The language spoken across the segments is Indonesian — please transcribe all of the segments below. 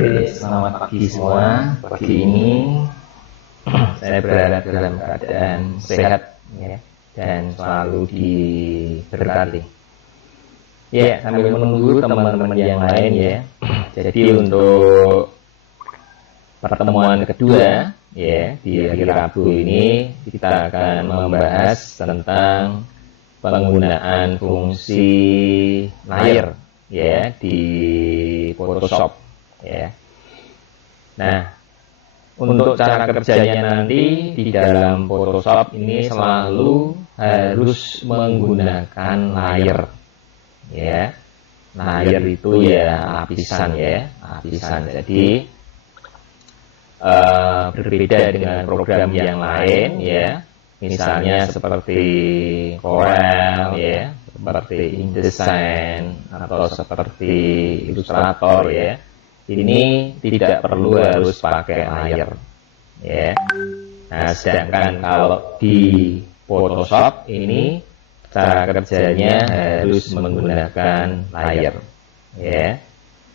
Oke, selamat pagi semua. Pagi ini saya berada dalam keadaan sehat ya, dan selalu diberkati. Ya, sambil menunggu teman-teman yang lain ya. Jadi untuk pertemuan kedua ya di hari Rabu ini kita akan membahas tentang penggunaan fungsi layer ya di Photoshop ya. Nah, untuk cara kerjanya nanti di dalam Photoshop ini selalu harus menggunakan layer ya. Layer itu ya lapisan ya, lapisan. Jadi berbeda dengan program yang lain ya. Misalnya seperti Corel ya, seperti InDesign atau seperti Illustrator ya. Ini tidak perlu harus pakai layer ya. Nah, sedangkan kalau di Photoshop ini cara kerjanya harus menggunakan layer ya.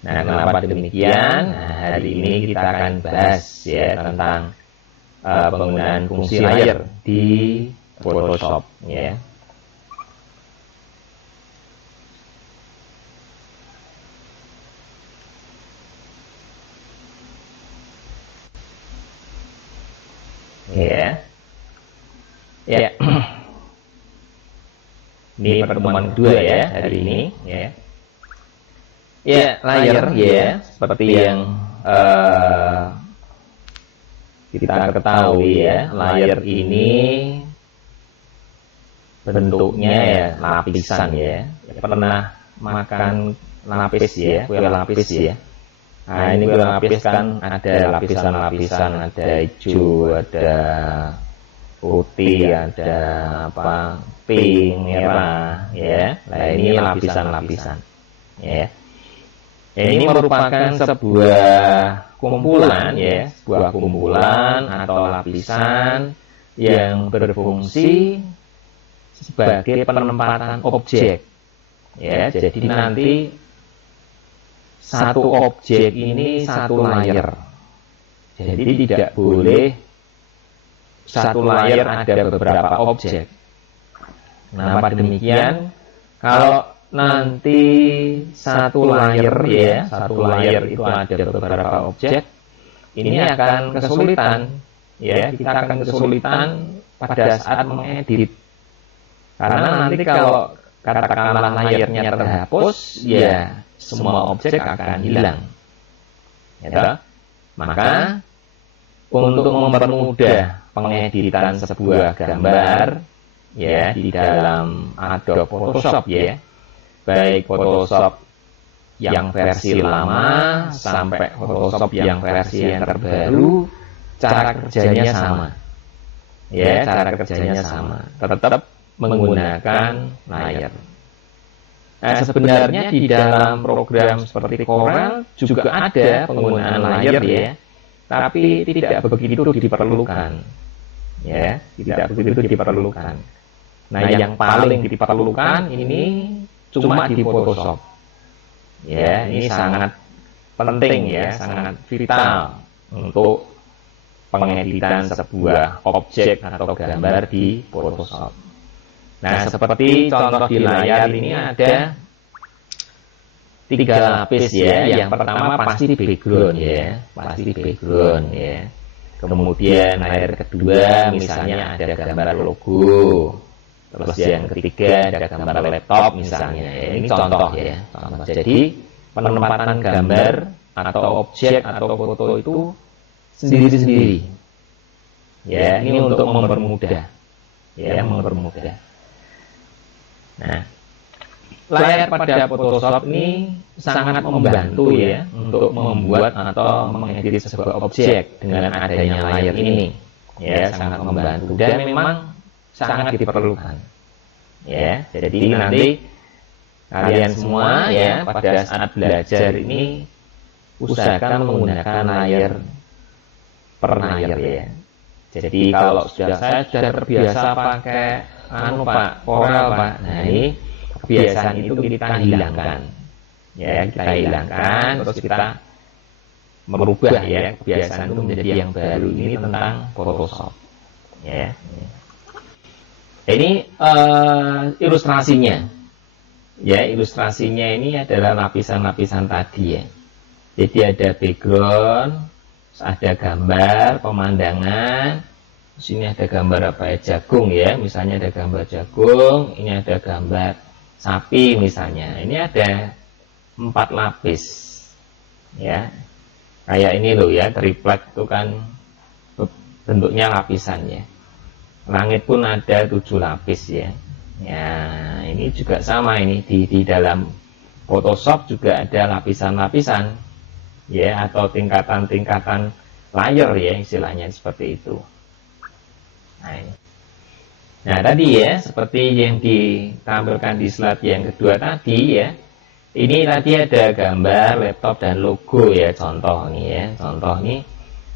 Nah, kenapa demikian? Nah, hari ini kita akan bahas ya tentang penggunaan fungsi layer di Photoshop ya. Ya. Ya. Ini pertemuan kedua ya hari ini ya. Ya, layer ya, seperti yang kita ketahui ya, layer ini bentuknya ya lapisan ya. Pernah makan lapis ya, kue lapis ya. Nah, ini kue lapis kan ada lapisan-lapisan, ada hijau, ada putih, ada apa, pink, merah ya. Nah, ini lapisan-lapisan ya. Ini merupakan sebuah kumpulan ya, sebuah kumpulan atau lapisan yang berfungsi sebagai penempatan objek ya. Jadi nanti satu objek ini satu layer. Jadi tidak boleh satu layer ada beberapa objek. Kenapa demikian? Kalau nanti satu layer ya, satu layer itu ada beberapa objek, ini akan kesulitan ya, kita akan kesulitan pada saat mengedit. Karena nanti kalau katakanlah layernya terhapus, ya semua objek akan hilang. Ya, maka untuk mempermudah pengeditan sebuah gambar ya di dalam Adobe Photoshop ya, baik Photoshop yang versi lama sampai Photoshop yang versi yang terbaru, cara kerjanya sama. Ya, cara kerjanya sama. Tetap menggunakan layer. Nah, sebenarnya di dalam program seperti Corel juga ada penggunaan layer ya, tapi tidak begitu diperlukan. Ya, tidak begitu diperlukan. Nah, yang paling diperlukan ini cuma di Photoshop. Ya, ini sangat penting ya, sangat vital untuk pengeditan sebuah objek atau gambar di Photoshop. Nah, seperti contoh di layar ini ada 3 lapis ya. Yang pertama pasti background ya, pasti background ya. Kemudian layer kedua misalnya ada gambar logo. Terus yang ketiga ada gambar laptop misalnya ya. Ini contoh ya, contoh. Jadi penempatan gambar atau objek atau foto itu sendiri-sendiri ya. Ini untuk mempermudah ya, mempermudah. Nah, layar pada Photoshop ini sangat membantu ya untuk membuat atau mengedit sebuah objek dengan adanya layer ini ya, sangat membantu dan memang sangat diperlukan ya. Jadi nanti kalian semua ya pada saat belajar ini usahakan menggunakan layer per layer ya. Jadi kalau saya sudah terbiasa pakai Pak Corel Pak, nah ini kebiasaan itu kita hilangkan ya, kita hilangkan terus kita merubah ya kebiasaan itu menjadi yang baru. Ini tentang Photoshop ya. Ini ilustrasinya ya, ilustrasinya ini adalah lapisan-lapisan tadi ya. Jadi ada background, ada gambar pemandangan, sini ada gambar apa ya, jagung ya, misalnya ada gambar jagung, ini ada gambar sapi misalnya. Ini ada 4 lapis ya, kayak ini loh ya, triplek itu kan bentuknya lapisan ya. Langit pun ada 7 lapis ya. Ya ini juga sama, ini di dalam Photoshop juga ada lapisan-lapisan ya, atau tingkatan-tingkatan layer ya, istilahnya seperti itu. Nah tadi ya, seperti yang ditampilkan di slide yang kedua tadi ya, ini tadi ada gambar laptop dan logo ya, contoh nih ya, contoh nih,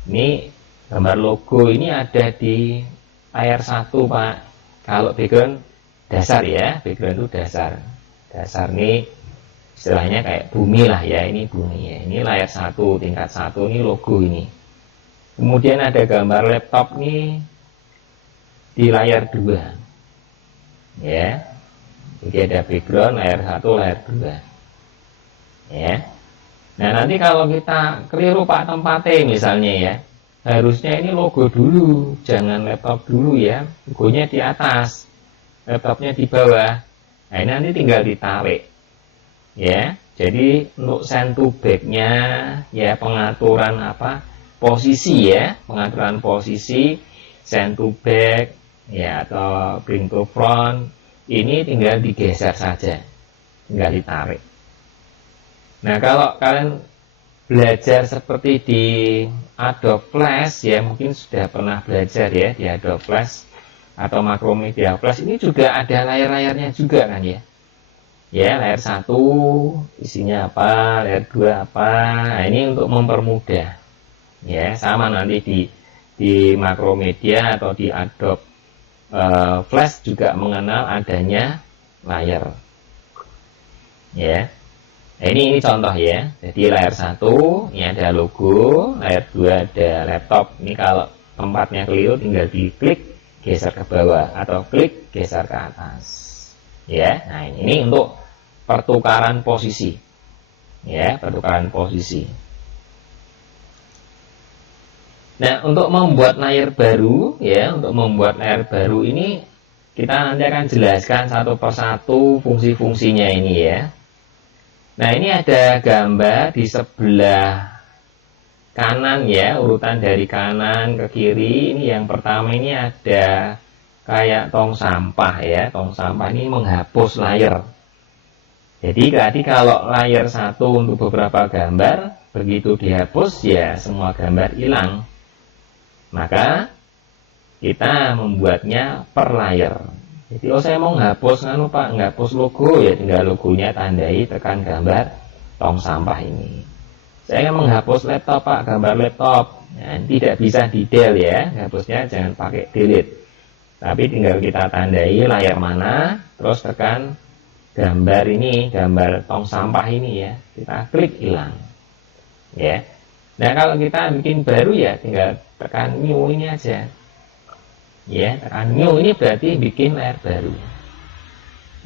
ini gambar logo ini ada di layar 1 Pak. Kalau background dasar ya, background itu dasar nih, istilahnya kayak bumi lah ya, ini bumi ya, ini layar 1 tingkat 1, ini logo ini. Kemudian ada gambar laptop nih di layar 2 ya, jadi ada background layar 1 layar 2 ya. Nah nanti kalau kita keliru Pak tempatnya misalnya ya, harusnya ini logo dulu, jangan laptop dulu ya, logonya di atas, laptopnya di bawah. Nah ini nanti tinggal ditarik ya. Jadi untuk send to back-nya ya, pengaturan apa posisi ya, pengaturan posisi send to back ya, atau bring to front, ini tinggal digeser saja, tinggal ditarik. Nah kalau kalian belajar seperti di Adobe Flash ya, mungkin sudah pernah belajar ya di Adobe Flash atau Macromedia Flash, ini juga ada layar-layarnya juga kan ya. Ya, layar 1 isinya apa, layar 2 apa. Nah, ini untuk mempermudah. Ya, sama nanti di Macromedia atau di Adobe Flash juga mengenal adanya layar. Ya. Nah, ini contoh ya. Jadi layar 1 ini ada logo, layar 2 ada laptop. Ini kalau tempatnya keliru tinggal diklik geser ke bawah atau klik geser ke atas. Ya. Nah, ini untuk pertukaran posisi. Ya, pertukaran posisi. Nah, untuk membuat layar baru ya, untuk membuat layar baru ini kita nanti akan jelaskan satu persatu fungsi-fungsinya ini ya. Nah, ini ada gambar di sebelah kanan ya, urutan dari kanan ke kiri. Ini yang pertama ini ada kayak tong sampah ya, tong sampah ini menghapus layar. Jadi tadi kalau layar 1 untuk beberapa gambar, begitu dihapus ya semua gambar hilang. Maka kita membuatnya per layar. Jadi saya mau menghapus Pak, menghapus logo ya, tinggal logonya tandai tekan gambar tong sampah ini. Saya ingin menghapus laptop Pak, gambar laptop. Nah, tidak bisa di del ya, hapusnya jangan pakai delete. Tapi tinggal kita tandai layar mana, terus tekan gambar ini, gambar tong sampah ini ya, kita klik hilang. Ya. Nah kalau kita bikin baru ya, tinggal tekan new ini aja. Ya, tekan new ini berarti bikin layar baru.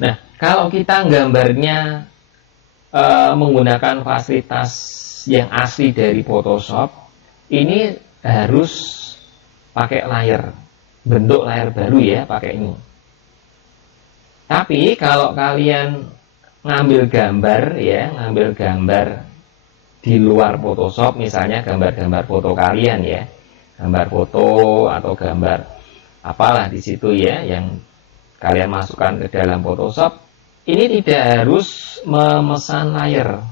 Nah, kalau kita gambarnya menggunakan fasilitas yang asli dari Photoshop, ini harus pakai layar, bentuk layar baru ya, pakai ini. Tapi kalau kalian ngambil gambar ya, ngambil gambar di luar Photoshop, misalnya gambar-gambar foto kalian ya, gambar foto atau gambar apalah di situ ya yang kalian masukkan ke dalam Photoshop, ini tidak harus memesan layar.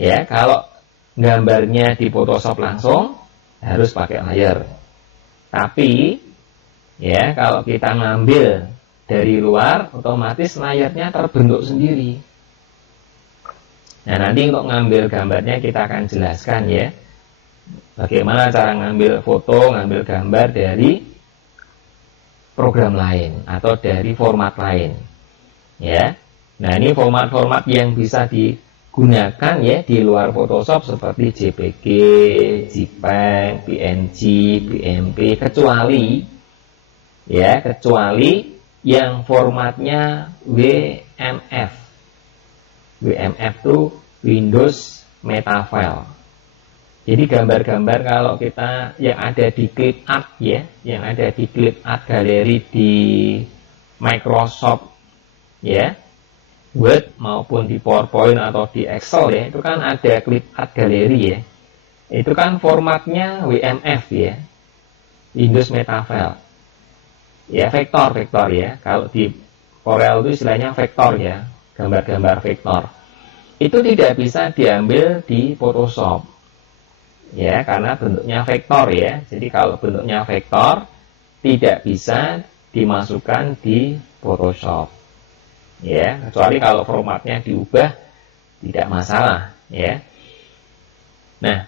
Ya, kalau gambarnya di Photoshop langsung harus pakai layar. Tapi ya kalau kita ngambil dari luar, otomatis layarnya terbentuk sendiri. Nah, nanti untuk ngambil gambarnya kita akan jelaskan ya, bagaimana cara ngambil foto, ngambil gambar dari program lain atau dari format lain. Ya. Nah, ini format-format yang bisa gunakan ya di luar Photoshop seperti JPG, JPEG, PNG, BMP, kecuali yang formatnya WMF. WMF itu Windows Metafile. Jadi gambar-gambar kalau kita yang ada di clip art ya, yang ada di clip art galeri di Microsoft ya, Word maupun di PowerPoint atau di Excel ya, itu kan ada clip art galeri ya. Itu kan formatnya WMF ya, Windows Metafile. Ya vektor ya. Kalau di Corel itu istilahnya vektor ya, gambar-gambar vektor. Itu tidak bisa diambil di Photoshop. Ya, karena bentuknya vektor ya. Jadi kalau bentuknya vektor tidak bisa dimasukkan di Photoshop. Ya, kecuali kalau formatnya diubah tidak masalah ya. Nah,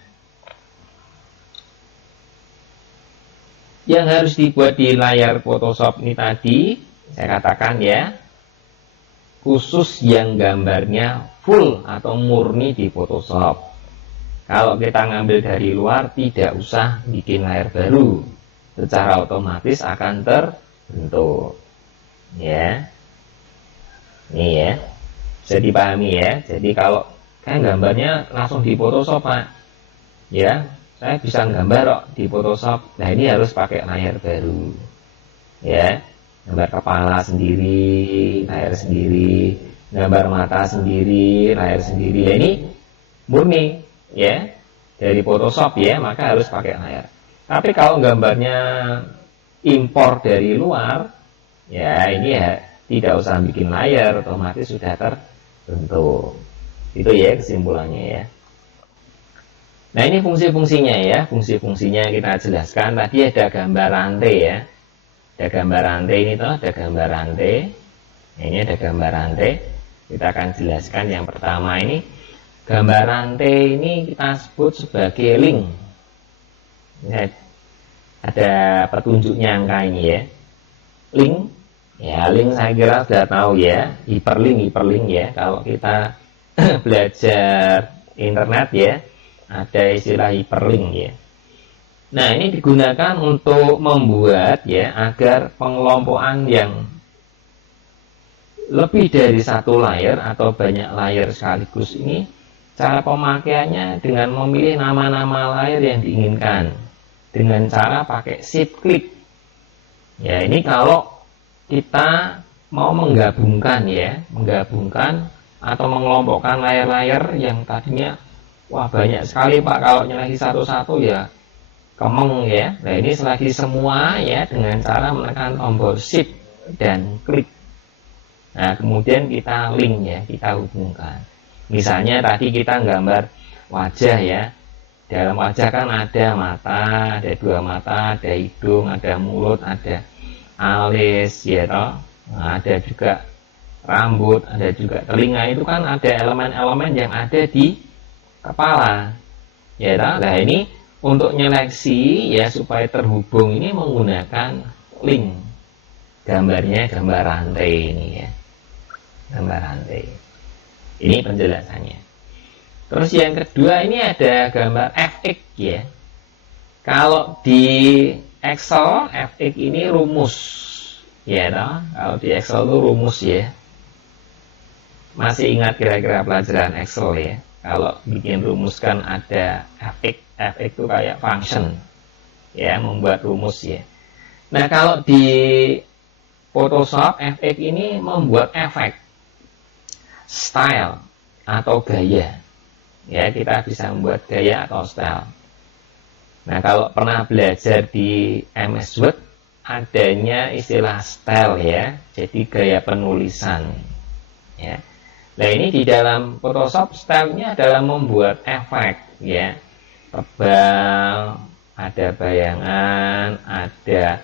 yang harus dibuat di layar Photoshop ini tadi saya katakan ya, khusus yang gambarnya full atau murni di Photoshop. Kalau kita ngambil dari luar tidak usah bikin layar baru, secara otomatis akan terbentuk ya. Ini ya, bisa dipahami ya. Jadi kalau kan gambarnya langsung di Photoshop Pak ya, saya bisa gambar kok di Photoshop. Nah ini harus pakai layar baru ya, gambar kepala sendiri, layar sendiri, gambar mata sendiri, layar sendiri. Ya ini murni ya dari Photoshop ya, maka harus pakai layar. Tapi kalau gambarnya impor dari luar ya, ini ya tidak usah bikin layar, otomatis sudah terbentuk. Itu ya kesimpulannya ya. Nah ini fungsi-fungsinya ya, fungsi-fungsinya kita jelaskan. Tadi ada gambar rantai ya, ada gambar rantai ini toh, ada gambar rantai. Ini ada gambar rantai. Kita akan jelaskan yang pertama ini. Gambar rantai ini kita sebut sebagai link. Ini ada petunjuknya angka ini ya. Link, ya link saya kira sudah tahu ya. Hyperlink ya. Kalau kita belajar internet ya, ada istilah hyperlink ya. Nah ini digunakan untuk membuat ya agar pengelompokan yang lebih dari satu layar atau banyak layar sekaligus ini, cara pemakaiannya dengan memilih nama-nama layar yang diinginkan dengan cara pakai shift klik. Ya ini kalau kita mau menggabungkan atau mengelompokkan layar-layar yang tadinya wah banyak sekali Pak, kalau nyelagi satu-satu ya kemeng ya. Nah ini selagi semua ya dengan cara menekan tombol shift dan klik. Nah kemudian kita link ya, kita hubungkan. Misalnya tadi kita gambar wajah ya. Dalam wajah kan ada mata, ada dua mata, ada hidung, ada mulut, ada alis ya toh. Nah, ada juga rambut, ada juga telinga. Itu kan ada elemen-elemen yang ada di kepala. Ya toh. Nah, ini untuk nyeleksi ya supaya terhubung ini menggunakan link. Gambarnya gambar rantai ini ya. Gambar rantai. Ini penjelasannya. Terus yang kedua ini ada gambar fx ya. Kalau di Excel fx ini rumus ya toh. Kalau di Excel itu rumus ya. Masih ingat kira-kira pelajaran Excel ya. Kalau bikin rumus kan ada fx itu kayak function ya, membuat rumus ya. Nah kalau di Photoshop fx ini membuat efek, style atau gaya ya, kita bisa membuat gaya atau style. Nah kalau pernah belajar di MS Word adanya istilah style ya, jadi gaya penulisan ya. Nah ini di dalam Photoshop stylenya adalah membuat efek ya, tebal, ada bayangan, ada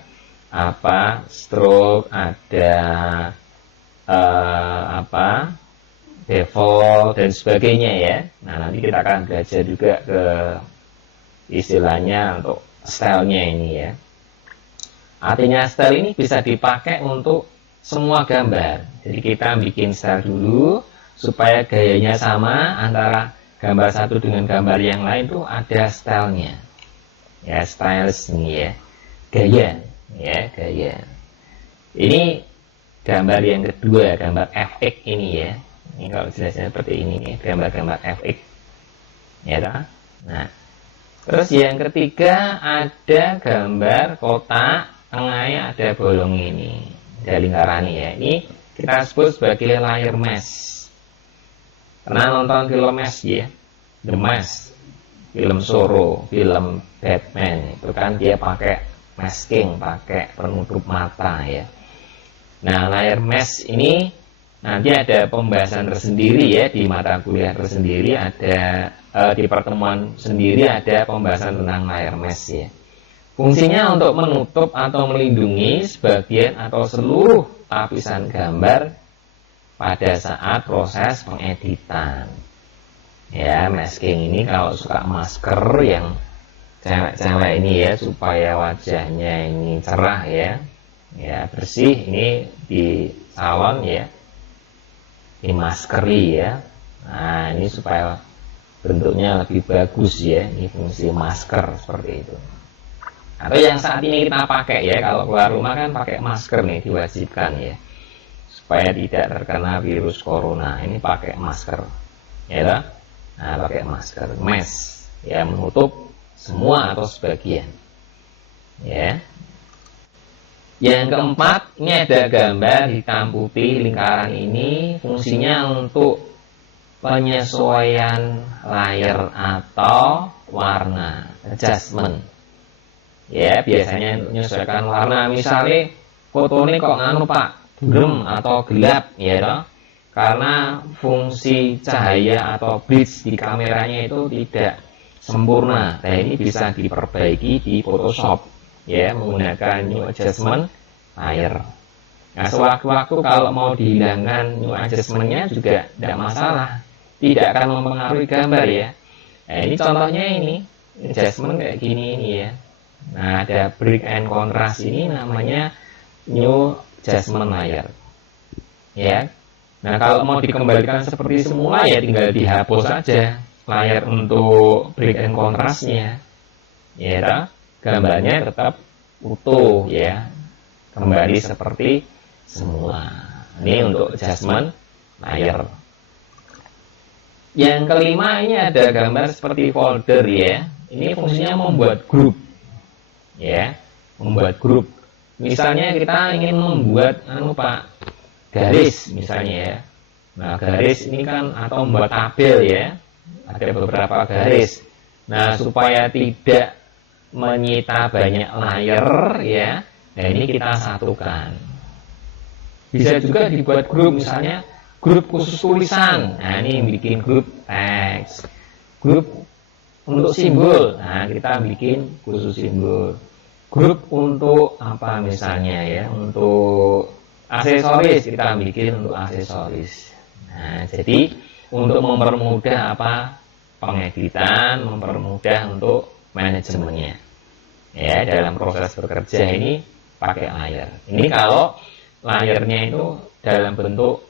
stroke, ada default dan sebagainya ya. Nah nanti kita akan belajar juga ke istilahnya untuk stylenya ini ya. Artinya style ini bisa dipakai untuk semua gambar. Jadi kita bikin style dulu supaya gayanya sama antara gambar satu dengan gambar yang lain tuh ada stylenya. Ya, styles ini ya. Gaya, ya, gaya. Ini gambar yang kedua, gambar FX ini ya. Ini kalau jelasnya seperti ini nih, gambar-gambar FX. Ya, tak? Nah, terus yang ketiga ada gambar kotak, tengahnya ada bolong ini, ada lingkaran ya. Ini kita sebut sebagai layer mesh. Pernah nonton film Mesh ya, The Mask, film Zorro, film Batman, itu kan dia pakai masking, pakai penutup mata ya. Nah, layer mesh ini nanti ada pembahasan tersendiri ya, di mata kuliah tersendiri ada, di pertemuan sendiri ada pembahasan tentang layer mesh ya. Fungsinya untuk menutup atau melindungi sebagian atau seluruh lapisan gambar pada saat proses pengeditan. Ya, masking ini kalau suka masker yang cewek-cewek ini ya, supaya wajahnya ini cerah ya, ya bersih, ini di salon ya, dimaskeri ya. Nah, ini supaya bentuknya lebih bagus ya, ini fungsi masker seperti itu. Atau yang saat ini kita pakai ya, kalau keluar rumah kan pakai masker nih, diwajibkan ya, supaya tidak terkena virus corona. Ini pakai masker ya. Nah, pakai masker mesh ya, menutup semua atau sebagian ya. Yang keempat, ini ada gambar hitam putih lingkaran ini, fungsinya untuk penyesuaian layer atau warna, adjustment ya, biasanya untuk menyesuaikan warna. Misalnya foto ini kok nganu Pak, burem atau gelap ya toh, karena fungsi cahaya atau bridge di kameranya itu tidak sempurna. Nah, ini bisa diperbaiki di Photoshop ya, menggunakan new adjustment layer. Nah, sewaktu-waktu kalau mau dihilangkan new adjustmentnya juga tidak masalah, tidak akan mempengaruhi gambar ya. Nah, ini contohnya ini adjustment kayak gini ini ya. Nah, ada break and contrast ini namanya new adjustment layer ya. Nah, kalau mau dikembalikan seperti semula ya tinggal dihapus saja layer untuk break and contrastnya ya, gambarnya tetap utuh ya, kembali seperti semula. Ini untuk adjustment layer. Yang kelima, ini ada gambar seperti folder ya. Ini fungsinya membuat grup ya, membuat grup. Misalnya kita ingin membuat garis misalnya ya. Nah, garis ini kan, atau membuat tabel ya, ada beberapa garis. Nah, supaya tidak menyita banyak layer ya, nah ini kita satukan. Bisa juga dibuat grup, misalnya grup khusus tulisan. Nah, ini bikin grup teks, grup untuk simbol. Nah, kita bikin khusus simbol. Grup untuk apa misalnya ya, untuk aksesoris, kita bikin untuk aksesoris. Nah, jadi untuk mempermudah pengeditan, mempermudah untuk manajemennya ya, dalam proses bekerja ini pakai layer. Ini kalau layernya itu dalam bentuk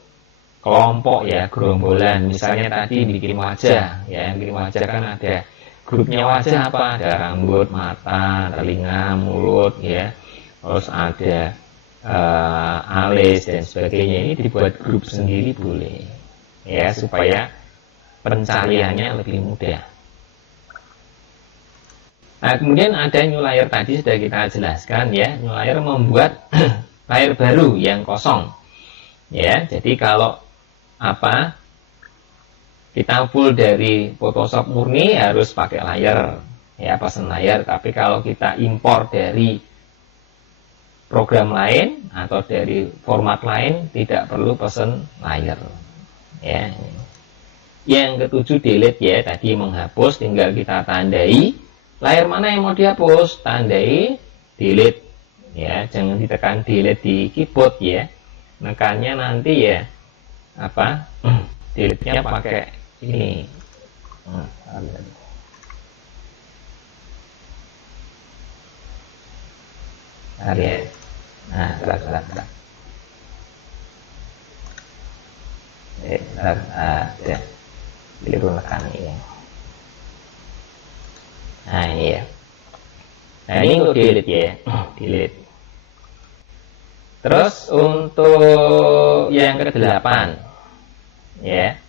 kelompok ya, gerombolan. Misalnya tadi bikin wajah ya, bikin wajah kan ada grupnya wajah apa, ada rambut, mata, telinga, mulut ya, terus ada alis dan sebagainya. Ini dibuat grup sendiri boleh ya, supaya pencariannya lebih mudah. Nah, kemudian ada new layer, tadi sudah kita jelaskan ya. New layer membuat layer baru yang kosong ya. Jadi kalau kita full dari Photoshop murni harus pakai layer ya, pesen layer. Tapi kalau kita impor dari program lain atau dari format lain, tidak perlu pesen layer ya. Yang ketujuh, delete ya, tadi menghapus, tinggal kita tandai layer mana yang mau dihapus, tandai delete ya, jangan ditekan delete di keyboard ya, nekannya nanti ya delete-nya pakai ini. Ya. Nah, ada keliru nekan ini. Nah ini ya. Nah ini untuk delete ya, delete. Terus untuk yang ke-8 ya,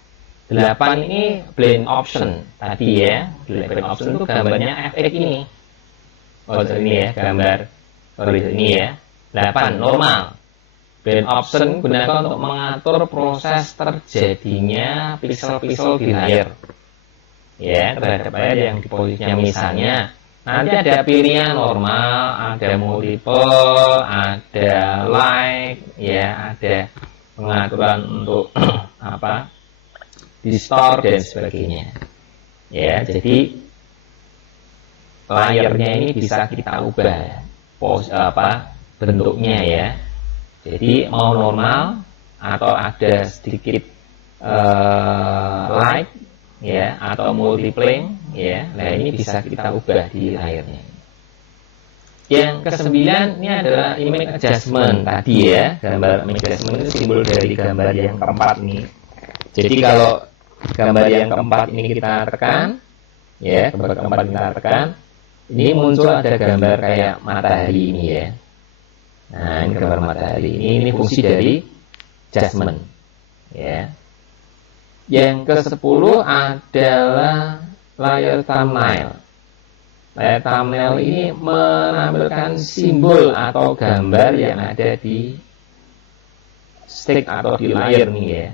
8 ini blend option tadi ya. Blend option itu gambarnya FX ini. Oh ini ya, gambar ini ya. 8 normal. Blend option gunakan untuk mengatur proses terjadinya pixel-pixel di layar. Ya, terhadap layar yang di posisinya misalnya nanti ada pilihan normal, ada multiple, ada light, ya, ada pengaturan untuk apa? Distort dan sebagainya. Ya, jadi layarnya ini bisa kita ubah bentuknya ya. Jadi mau normal atau ada sedikit light ya, atau multiplane ya. Nah, ini bisa kita ubah di layarnya. Yang ke-9 ini adalah image adjustment tadi ya. Gambar image adjustment itu simbol dari gambar yang keempat ini. Jadi kalau gambar yang keempat ini kita tekan ya, gambar keempat kita tekan, ini muncul ada gambar kayak matahari ini ya. Nah, ini gambar matahari ini fungsi dari adjustment ya. Yang ke-10 adalah layer thumbnail. Layer thumbnail ini menampilkan simbol atau gambar yang ada di stick atau di layar nih ya.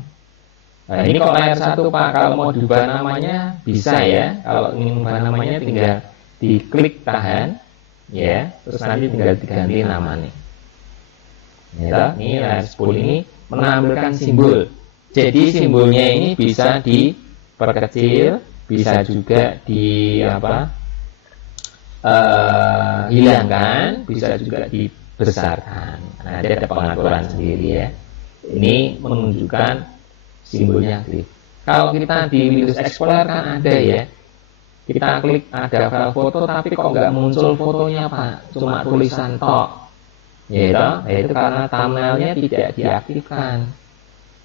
Nah, ini kok layar 1 Pak, kalau mau diubah namanya bisa ya. Kalau ingin ubah namanya tinggal diklik tahan ya, terus nanti tinggal diganti namanya. Ya, ini layar 10 ini menampilkan simbol. Jadi simbolnya ini bisa diperkecil, bisa juga hilangkan, bisa juga dibesarkan. Nah, ada pengaturan sendiri ya. Ini menunjukkan simbolnya aktif. Kalau kita di Windows Explorer kan ada ya. Kita klik ada file foto tapi kok nggak muncul fotonya Pak, cuma tulisan tok. Ya itu karena thumbnailnya tidak diaktifkan.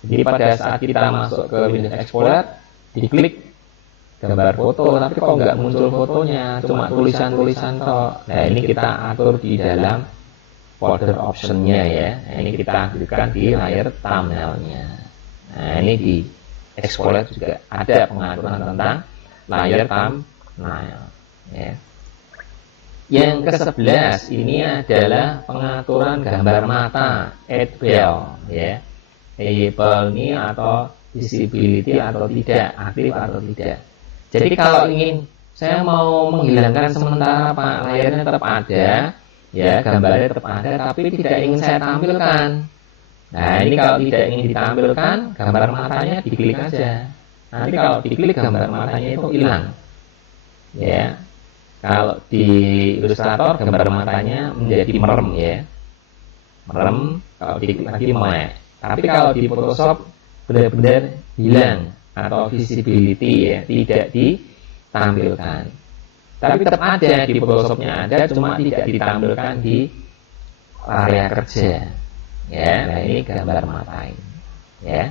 Jadi pada saat kita masuk ke Windows Explorer, diklik gambar foto, tapi kok nggak muncul fotonya, cuma tulisan-tulisan toh. Nah, ini kita atur di dalam folder optionnya ya. Nah, ini kita aktifkan di layar thumbnailnya. Nah, ini di Explorer juga ada pengaturan tentang layar thumbnail. Ya. Yang ke-11 ini adalah pengaturan gambar mata, Adbel ya. Enable ini atau visibility atau tidak, aktif atau tidak. Jadi kalau ingin saya mau menghilangkan sementara Pak, layarnya tetap ada ya, gambarnya tetap ada, tapi tidak ingin saya tampilkan. Nah, ini kalau tidak ingin ditampilkan, gambar matanya diklik aja. Nanti kalau diklik gambar matanya itu hilang. Ya. Kalau di Illustrator gambar matanya menjadi merem ya. Merem, kalau diklik lagi melek. Tapi kalau di Photoshop benar-benar hilang atau visibility ya, tidak ditampilkan. Tapi tetap ada di Photoshopnya ada, cuma tidak ditampilkan di area kerja. Ya, nah ini gambar mata ini. Ya.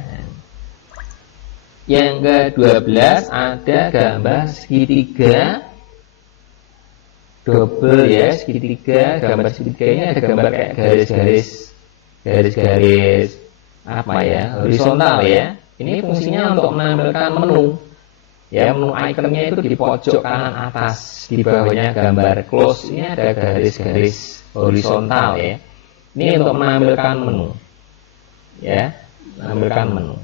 Yang ke-12 ada gambar segitiga double ya, segitiga. Gambar segitiga ini ada gambar kayak garis-garis apa ya, horizontal ya. Ini fungsinya untuk menampilkan menu ya, menu ikonnya itu di pojok kanan atas, di bawahnya gambar close ini ada garis-garis horizontal ya. Ini untuk menampilkan menu ya, menampilkan menu.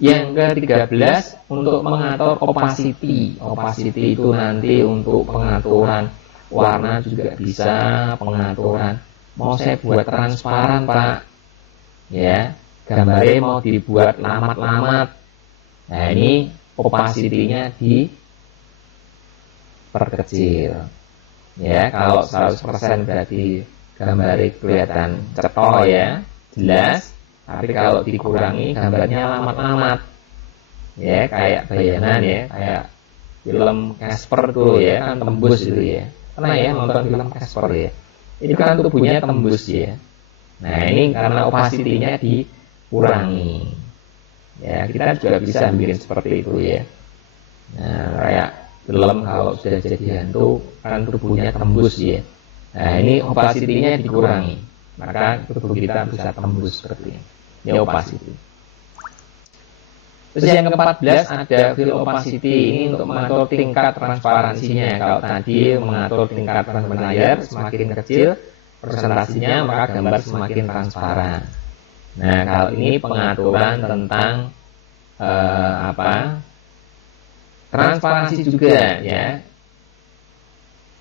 Yang ke-13 untuk mengatur opacity. Opacity itu nanti untuk pengaturan warna juga bisa, pengaturan mau saya buat transparan Pak ya, gambarnya mau dibuat lamat-lamat. Nah, ini opacity-nya diperkecil ya. Kalau 100% berarti gambarnya kelihatan cetok ya, jelas. Tapi kalau dikurangi gambarnya lamat-lamat ya, kayak bayangan ya, kayak film Casper tuh ya, kan tembus itu ya. Pernah ya nonton film Casper ya, itu kan tubuhnya tembus ya. Nah, ini karena opacity-nya dikurangi Ya, kita juga bisa bikin seperti itu ya. Nah, kayak film kalau sudah jadi hantu kan tubuhnya tembus ya. Nah, ini opacity-nya dikurangi, maka tubuh kita bisa tembus seperti ini. Ini opacity. Terus yang ke-14 ada fill opacity. Ini untuk mengatur tingkat transparansinya. Kalau tadi mengatur tingkat transparansi layar semakin kecil presentasinya, maka gambar semakin transparan. Nah, kalau ini pengaturan tentang transparansi juga ya,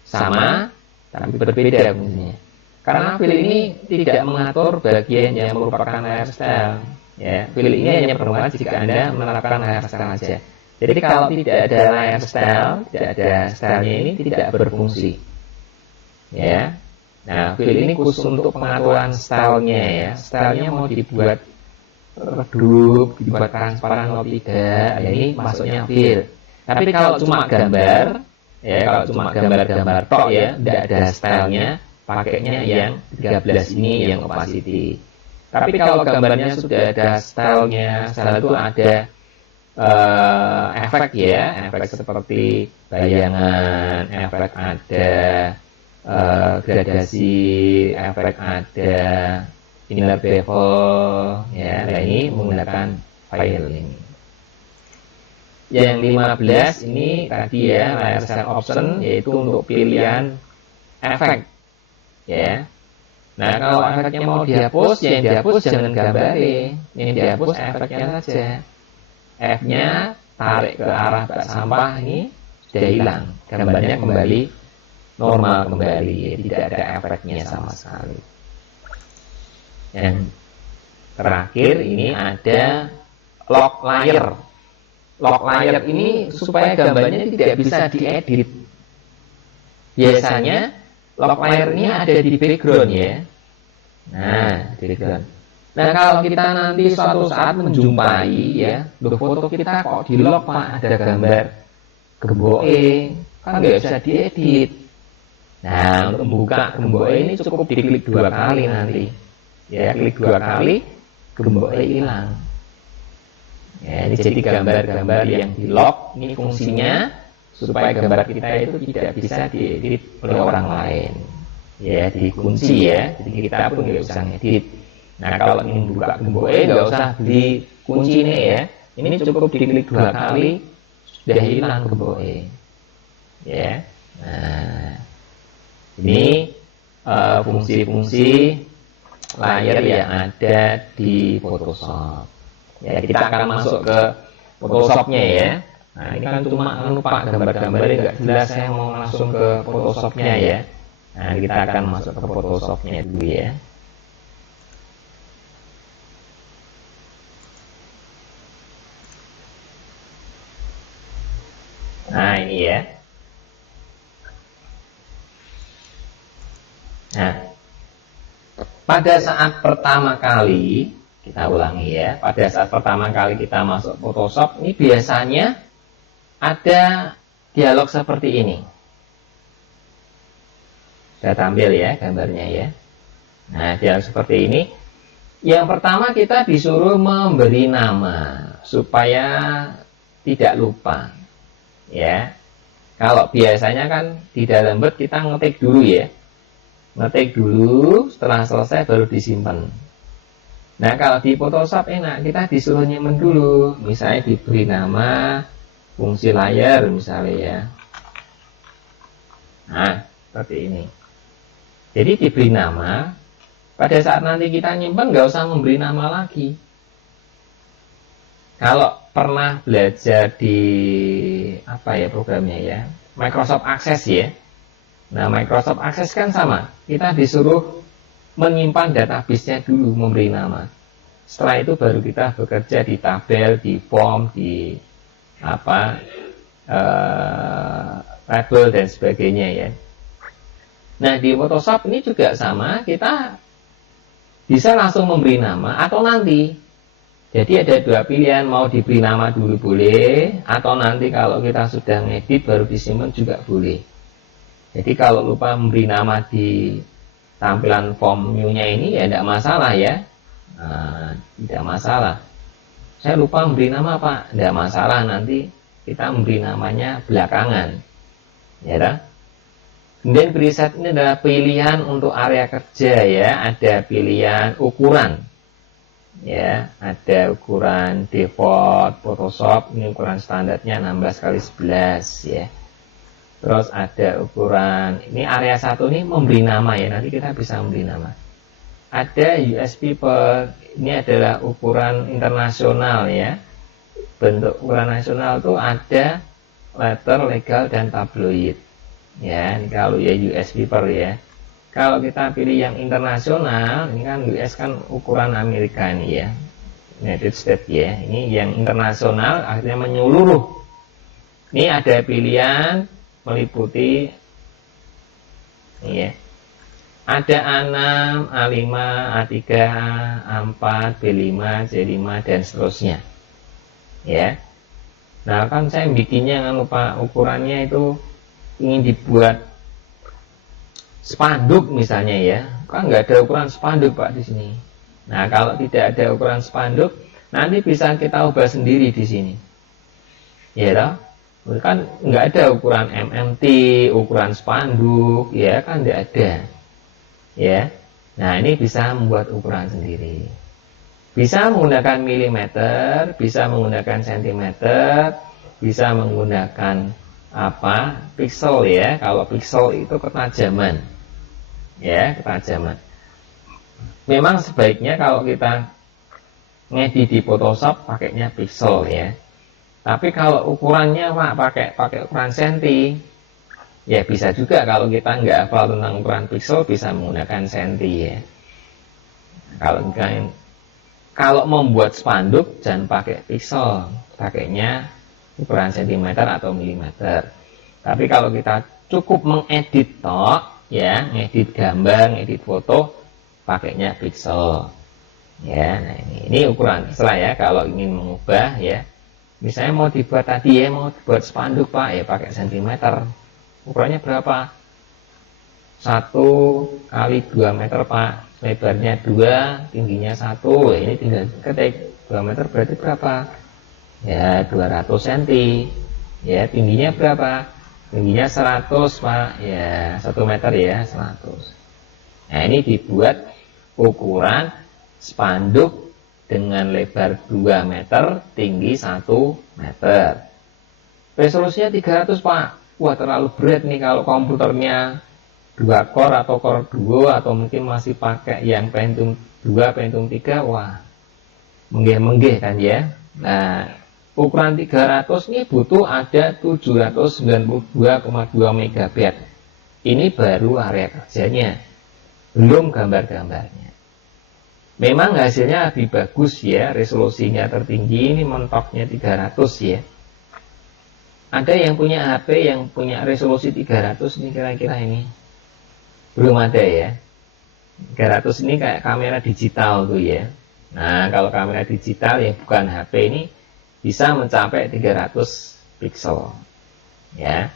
sama tapi berbeda fungsinya. Karena fill ini tidak mengatur bagian yang merupakan layar style. Ya, fill ini hanya bermanfaat jika Anda menerapkan layar style saja. Jadi kalau tidak ada layar style, tidak ada stylenya, ini tidak berfungsi. Ya. Nah, fill ini khusus untuk pengaturan stylenya ya. Stylenya mau dibuat redup, dibuat transparan atau tidak, ya ini masuknya fill. Tapi kalau cuma gambar, ya kalau cuma gambar-gambar tok ya, tidak ada stylenya, pakainya yang 13 ini yang opacity. Tapi kalau gambarnya sudah ada stylenya, style itu ada efek ya, efek seperti bayangan, efek ada gradasi, efek ada inner bevel ya. Nah, ini menggunakan file ini. Yang 15 ini tadi ya, layar style option, yaitu untuk pilihan efek ya. Nah, kalau efeknya mau dihapus, yang dihapus jangan gambarnya, yang dihapus efeknya saja. F-nya tarik ke arah bak sampah, ini sudah hilang, gambarnya kembali normal kembali, tidak ada efeknya sama sekali. Yang terakhir ini ada lock layer. Lock layer ini supaya gambarnya tidak bisa diedit. Biasanya lock layer ini ada di background ya. Nah, di background. Nah, kalau kita nanti suatu saat menjumpai ya, foto kita kok di lock Pak, ada gambar gemboke, kan nggak bisa diedit. Nah, untuk membuka gemboknya ini cukup diklik 2 kali nanti. Ya, klik 2 kali, gemboknya hilang. Ya, ini jadi gambar-gambar yang di lock, ini fungsinya supaya gambar kita itu tidak bisa diedit oleh orang lain. Ya, dikunci ya, jadi kita pun nggak usah ngedit. Nah, kalau ingin buka gemboknya nggak usah beli kunci ini ya. Ini cukup diklik 2 kali, sudah hilang gemboknya. Ya, nah. Ini fungsi-fungsi layar yang ada di Photoshop. Ya, kita akan masuk ke Photoshopnya ya. Nah, ini kan cuma lupa gambar-gambarnya nggak jelas, saya mau langsung ke Photoshopnya ya. Nah, kita akan masuk ke Photoshopnya dulu ya. Nah, ini ya. Nah, pada saat pertama kali, kita ulangi ya, pada saat pertama kali kita masuk Photoshop, ini biasanya ada dialog seperti ini. Saya tampil ya gambarnya ya. Nah, dialog seperti ini. Yang pertama kita disuruh memberi nama, supaya tidak lupa. Ya, kalau biasanya kan di dalam Word kita ngetik dulu ya. Ngetik dulu, setelah selesai baru disimpan. Nah, kalau di Photoshop enak, kita disuruh nyimpen dulu. Misalnya diberi nama fungsi layar misalnya ya. Nah, seperti ini. Jadi diberi nama, pada saat nanti kita nyimpan nggak usah memberi nama lagi. Kalau pernah belajar di apa ya programnya ya, Microsoft Access ya. Nah, Microsoft Access kan sama. Kita disuruh menyimpan database-nya dulu, memberi nama. Setelah itu baru kita bekerja di tabel, di form, di label dan sebagainya ya. Nah, di Photoshop ini juga sama. Kita bisa langsung memberi nama atau nanti. Jadi ada 2 pilihan, mau diberi nama dulu boleh, atau nanti kalau kita sudah ngedit baru disimpan juga boleh. Jadi kalau lupa memberi nama di tampilan form new-nya ini ya tidak masalah ya. Nah, tidak masalah. saya lupa memberi nama Pak. Tidak masalah, nanti kita memberi namanya belakangan. Ya dah. Kemudian preset ini adalah pilihan untuk area kerja ya. Ada pilihan ukuran. Ya, ada ukuran default Photoshop, ini ukuran standarnya 16x11 ya. Terus ada ukuran, ini area 1 ini memberi nama ya, nanti kita bisa memberi nama. Ada US People, ini adalah ukuran internasional ya. Bentuk ukuran nasional itu ada letter, legal, dan tabloid. Ya, ini kalau ya US People ya. Kalau kita pilih yang internasional, ini kan US kan ukuran Amerika ini ya, United States ya. Ini yang internasional artinya menyeluruh. Ini ada pilihan meliputi ini ya. Ada A6, A5, A3, A4, B5, C5, dan seterusnya. Ya. Nah, kan saya bikinnya kan lupa ukurannya itu ingin dibuat spanduk misalnya ya, kan nggak ada ukuran spanduk Pak di sini. Nah, kalau tidak ada ukuran spanduk, nanti bisa kita ubah sendiri di sini. Ya toh? Kan nggak ada ukuran MMT, ukuran spanduk, ya kan nggak ada. Ya. Nah, ini bisa membuat ukuran sendiri. Bisa menggunakan milimeter, bisa menggunakan sentimeter, bisa menggunakan pixel ya. Kalau pixel itu ketajaman ya, ketajaman. Memang sebaiknya kalau kita ngedit di Photoshop pakainya pixel ya. Tapi kalau ukurannya Pak pakai ukuran senti ya, bisa juga. Kalau kita nggak hafal tentang ukuran pixel, bisa menggunakan senti ya. Kalau membuat spanduk jangan pakai pixel, pakainya ukuran sentimeter atau milimeter. Tapi kalau kita cukup mengedit ya, ngedit gambar, ngedit foto, pakainya pixel. Ya, nah ini ukuran pixel ya. Kalau ingin mengubah ya, misalnya mau dibuat tadi ya, mau dibuat spanduk Pak ya, pakai sentimeter. Ukurannya berapa? 1 kali 2 meter Pak. Lebarnya 2, tingginya 1. Ini tinggal ketik 2 meter berarti berapa? Ya 200 cm ya. Tingginya berapa? Tingginya 100 Pak ya, 1 meter ya, 100. Nah, ini dibuat ukuran spanduk dengan lebar 2 meter, tinggi 1 meter. Resolusinya 300 Pak. Wah, terlalu berat nih kalau komputernya 2 core atau core duo, atau mungkin masih pakai yang Pentium 2, Pentium 3. Wah, menggeh-menggeh kan ya. Nah, ukuran 300 ini butuh ada 792,2 MB. Ini baru area kerjanya, belum gambar-gambarnya. Memang hasilnya lebih bagus ya, resolusinya tertinggi, ini mentoknya 300 ya. Ada yang punya HP yang punya resolusi 300 ini kira-kira ini? Belum ada ya. 300 ini kayak kamera digital tuh ya. Nah, kalau kamera digital ya bukan HP ini, bisa mencapai 300 pixel ya.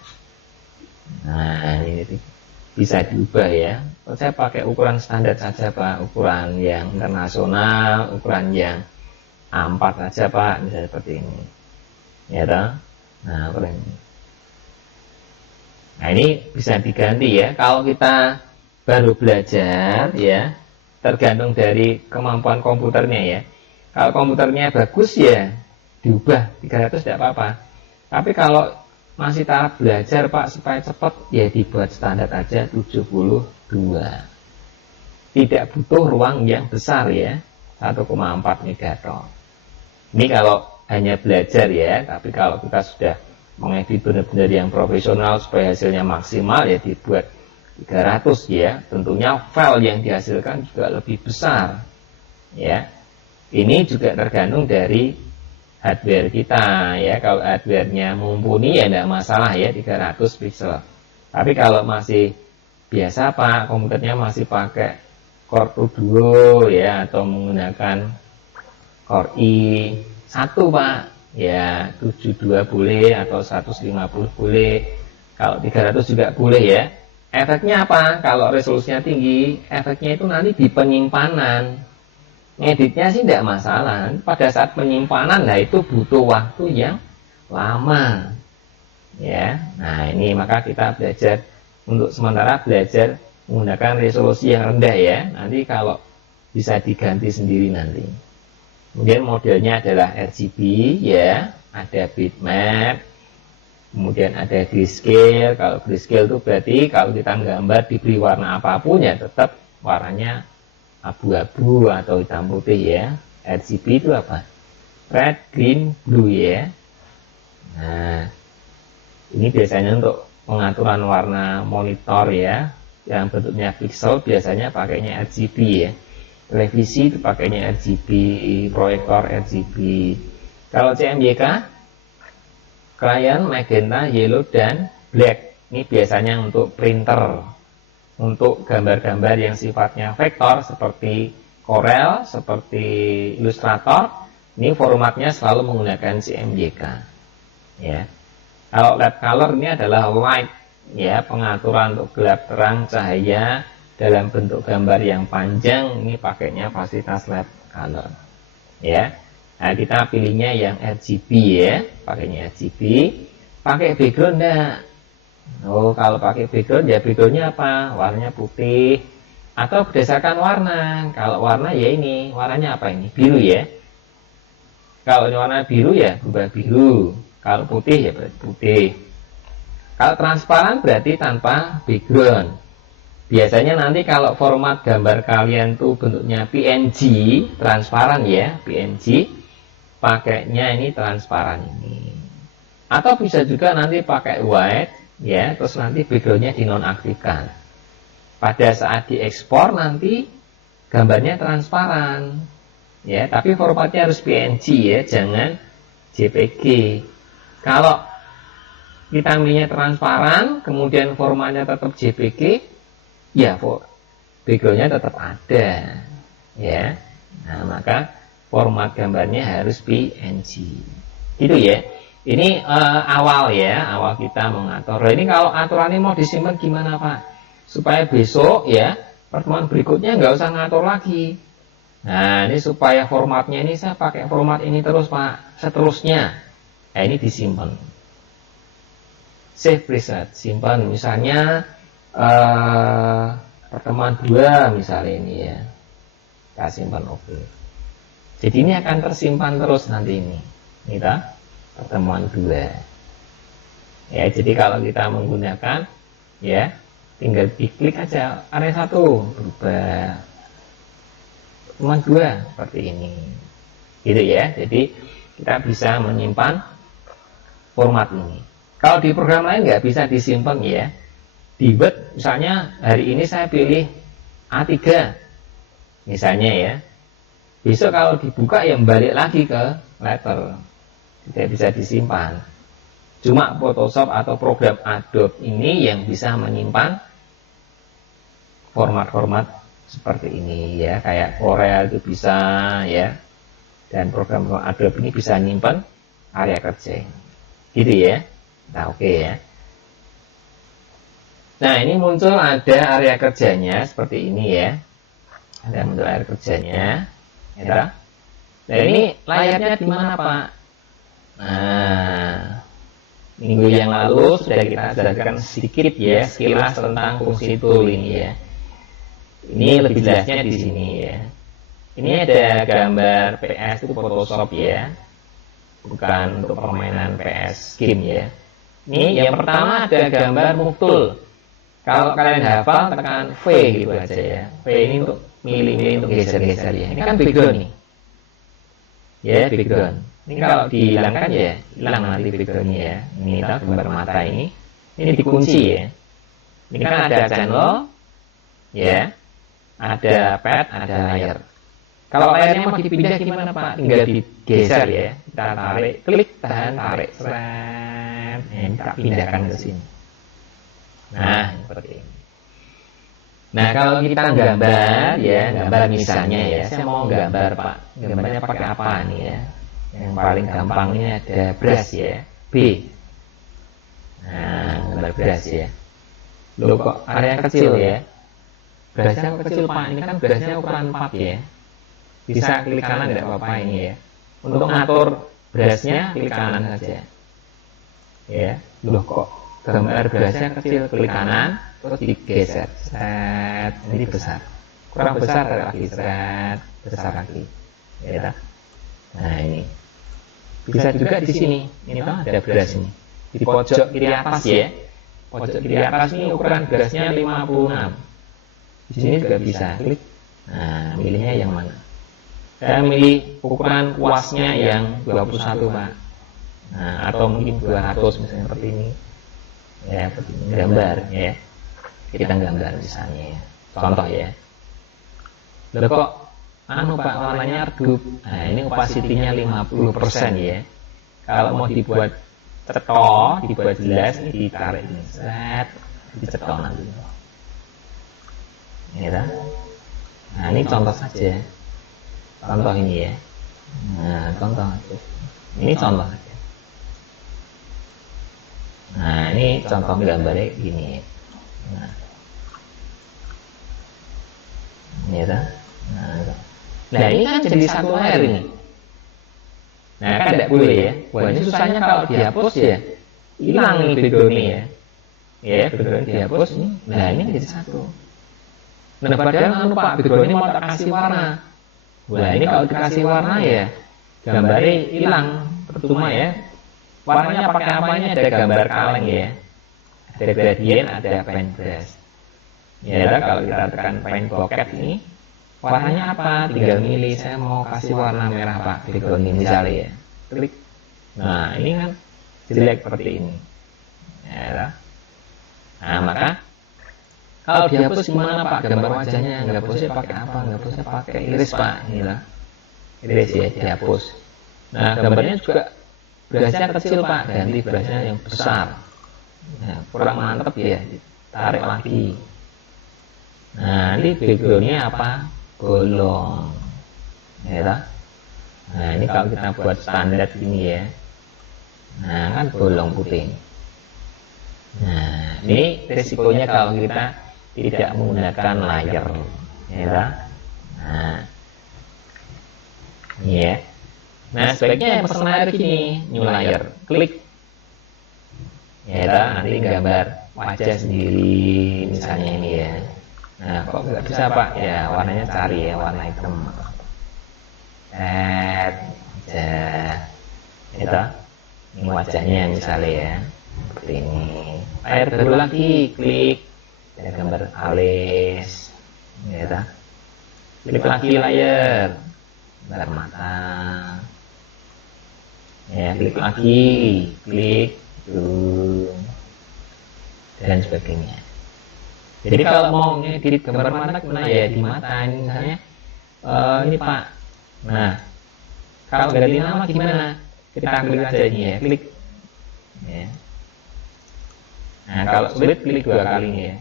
Nah, ini bisa diubah ya. Saya pakai ukuran standar saja Pak, ukuran yang internasional, ukuran yang A4 saja Pak, misalnya seperti ini ya toh. Nah, ukuran ini. Nah, ini bisa diganti ya. Kalau kita baru belajar ya, tergantung dari kemampuan komputernya ya. Kalau komputernya bagus ya diubah 300 tidak apa-apa. Tapi kalau masih tahap belajar Pak, supaya cepat ya dibuat standar aja 72. Tidak butuh ruang yang besar ya, 1,4 megaton. Ini kalau hanya belajar ya. Tapi kalau kita sudah mengedit benar-benar yang profesional supaya hasilnya maksimal ya dibuat 300 ya. Tentunya file yang dihasilkan juga lebih besar ya. Ini juga tergantung dari hardware kita ya. Kalau hardwarenya mumpuni ya tidak masalah ya 300 pixel. Tapi kalau masih biasa Pak, komputernya masih pakai Core 2 Duo ya, atau menggunakan Core i1 Pak ya, 72 boleh atau 150 boleh. Kalau 300 juga boleh ya. Efeknya apa? Kalau resolusinya tinggi, efeknya itu nanti di penyimpanan. ngeditnya sih tidak masalah. Pada saat penyimpanan, nah itu butuh waktu yang lama. Ya, nah ini maka kita belajar untuk sementara belajar menggunakan resolusi yang rendah ya. Nanti kalau bisa diganti sendiri nanti. Kemudian modelnya adalah RGB ya, ada bitmap, kemudian ada grayscale. Kalau grayscale itu berarti kalau kita gambar diberi warna apapun ya tetap warnanya abu-abu atau hitam putih ya. RGB itu apa? Red, green, blue ya. Nah, ini biasanya untuk pengaturan warna monitor ya, yang bentuknya pixel biasanya pakainya RGB ya. Televisi itu pakainya RGB, proyektor RGB. Kalau CMYK, cyan, magenta, yellow, dan black. Ini biasanya untuk printer, untuk gambar-gambar yang sifatnya vektor seperti Corel, seperti Illustrator. Ini formatnya selalu menggunakan CMYK. Ya. Kalau lab color ini adalah light, ya, pengaturan untuk gelap terang cahaya dalam bentuk gambar yang panjang. Ini pakainya fasilitas lab color. Ya. Nah, kita pilihnya yang RGB ya, pakainya RGB. Pakai background enggak? Oh, kalau pakai background ya backgroundnya apa? Warnanya putih atau berdasarkan warna. Kalau warna ya ini, warnanya apa ini? Biru ya. Kalau warna biru ya berubah biru. Kalau putih ya berarti putih. Kalau transparan berarti tanpa background. Biasanya nanti kalau format gambar kalian tuh bentuknya PNG, transparan ya, PNG, pakainya ini transparan ini. Atau bisa juga nanti pakai white ya, terus nanti backgroundnya dinonaktifkan. Pada saat diekspor nanti gambarnya transparan ya, tapi formatnya harus PNG ya, jangan JPG. Kalau kita milihnya transparan, kemudian formatnya tetap JPG, ya backgroundnya tetap ada ya. Nah, maka format gambarnya harus PNG. Itu ya. Ini awal ya, awal kita mengatur. Ini kalau aturannya mau disimpan gimana Pak? Supaya besok ya, pertemuan berikutnya nggak usah ngatur lagi. Nah, ini supaya formatnya ini saya pakai format ini terus Pak, seterusnya. Nah, ini disimpan. Save preset, simpan misalnya pertemuan 2 misalnya ini ya. Kita simpan oke. Jadi ini akan tersimpan terus nanti ini. Kita pertemuan 2. Ya, jadi kalau kita menggunakan ya, tinggal diklik aja area 1 berubah. Pertemuan 2 seperti ini. Gitu ya. Jadi kita bisa menyimpan format ini. Kalau di program lain nggak bisa disimpan ya. Di Word misalnya hari ini saya pilih A3 misalnya ya. Besok kalau dibuka ya balik lagi ke letter, tidak bisa disimpan. Cuma Photoshop atau program Adobe ini yang bisa menyimpan format-format seperti ini ya, kayak Corel itu bisa ya, dan program Adobe ini bisa nyimpan area kerja gitu ya. Nah, oke ya. Nah, ini muncul ada area kerjanya seperti ini ya. Ada muncul area kerjanya. Ya. Nah, ini layarnya di mana, Pak? Nah, minggu yang lalu sudah kita ajarkan sedikit ya, sekilas tentang fungsi tool ini ya. Ini lebih jelasnya di sini ya. Ini ada gambar PS itu Photoshop ya. Bukan untuk permainan PS game ya. Ini yang pertama ada gambar move tool. Kalau kalian hafal tekan V gitu aja ya. V ini untuk milih-milih untuk geser-geser ya. Ini kan background nih. Ya, background. Ini kalau dihilangkan ya, hilang nanti backgroundnya ya. Ini kita gambar mata ini. Ini dikunci ya. Ini kan ada channel, ya. Ada pad, ada layar. Kalau layarnya mau dipindah gimana Pak? Tinggal digeser ya. Kita tarik, klik, tahan, tarik. Seret. Ini kita pindahkan ke sini. Nah, seperti ini. Nah, kalau kita gambar ya, gambar misalnya ya, saya mau gambar Pak. Gambarnya pakai apa nih ya? Yang paling gampang ini ada brush ya, B. Nah, gambar brush ya. Loh kok area kecil ya? Brushnya kecil Pak, ini kan brushnya ukuran 4 ya. bisa klik kanan tidak apa-apa ini ya. Untuk ngatur brushnya klik kanan saja. Ya, loh kok gambar brushnya kecil, klik kanan terus digeser. Set, ini besar. Kurang besar lagi, set, besar lagi. Ya, nah ini. Bisa juga di sini. Ini tuh ada brush ini. Di pojok kiri atas ya. Pojok kiri atas ini ukuran brushnya 56. Di sini juga bisa klik. Nah, milihnya yang mana? Saya milih ukuran kuasnya yang 21 Pak. Nah, atau mungkin 200 misalnya seperti ini. Ya, seperti ini. Gambar ya. Kita gambar misalnya ya. Contoh ya. Loh kok Pak warnanya redup. Nah, ini opacity-nya 50% ya. Kalau mau dibuat cetok, dibuat jelas, ini ditarik ini. Set, dicetok nanti. Ya, nah, ini contoh saja. Contoh ini ya. Nah, contoh aja. Ini contoh aja. Nah, ini contoh gambarnya gini. Nah, ini ya. Nah, ini kan jadi satu layar ini. Nah, kan tidak boleh ya. Wah, ini susahnya kalau dihapus ya. Hilang nih background-nya ya. Ya, background dihapus nih. Nah, ini jadi satu. Nah, padahal Pak, background-nya mau tak kasih warna. Wah, ini kalau dikasih warna ya, gambarnya hilang, percuma ya. Warnanya pakai apanya? Ada gambar kaleng ya. Ada gradient, ada paintbrush. Ya, kalau kita tekan paint bucket ini, warnanya apa? Tinggal milih, saya mau kasih warna merah Pak, background ini misalnya ya. Klik. Nah, ini kan jelek seperti ini. Ya, nah, maka kalau dihapus gimana Pak? Gambar wajahnya nggak hapusnya pakai apa? Nggak hapusnya pakai iris Pak. Inilah iris ya, dihapus. Nah, gambarnya juga brushnya kecil Pak, ganti brushnya yang besar. Nah, kurang mantep ya, tarik lagi. Nah, ini backgroundnya apa? Bolong. Ya, nah, ini kalau kita buat standar gini ya. Nah, kan bolong putih. Nah, ini risikonya kalau kita tidak menggunakan layer, ya. Nah, ya. Nah, sebaiknya yang pesen layer gini, new layer, klik, ya, nanti gambar wajah sendiri, misalnya ini ya. Nah, kok nggak bisa Pak? Ya, warnanya cari ya, warna hitam. Wajah, ya, ini wajahnya misalnya ya, seperti ini. Layer baru lagi, klik. Ada gambar alis, ya, klik lagi layar, gambar mata, ya, klik lagi, klik, dan sebagainya. Jadi kalau mau ngedit gambar mata gimana ya, di mata ini misalnya, ini Pak. Nah, kalau ganti nama gimana? Kita klik aja ini ya, klik. Ya. Nah, kalau sulit klik 2 kali ya.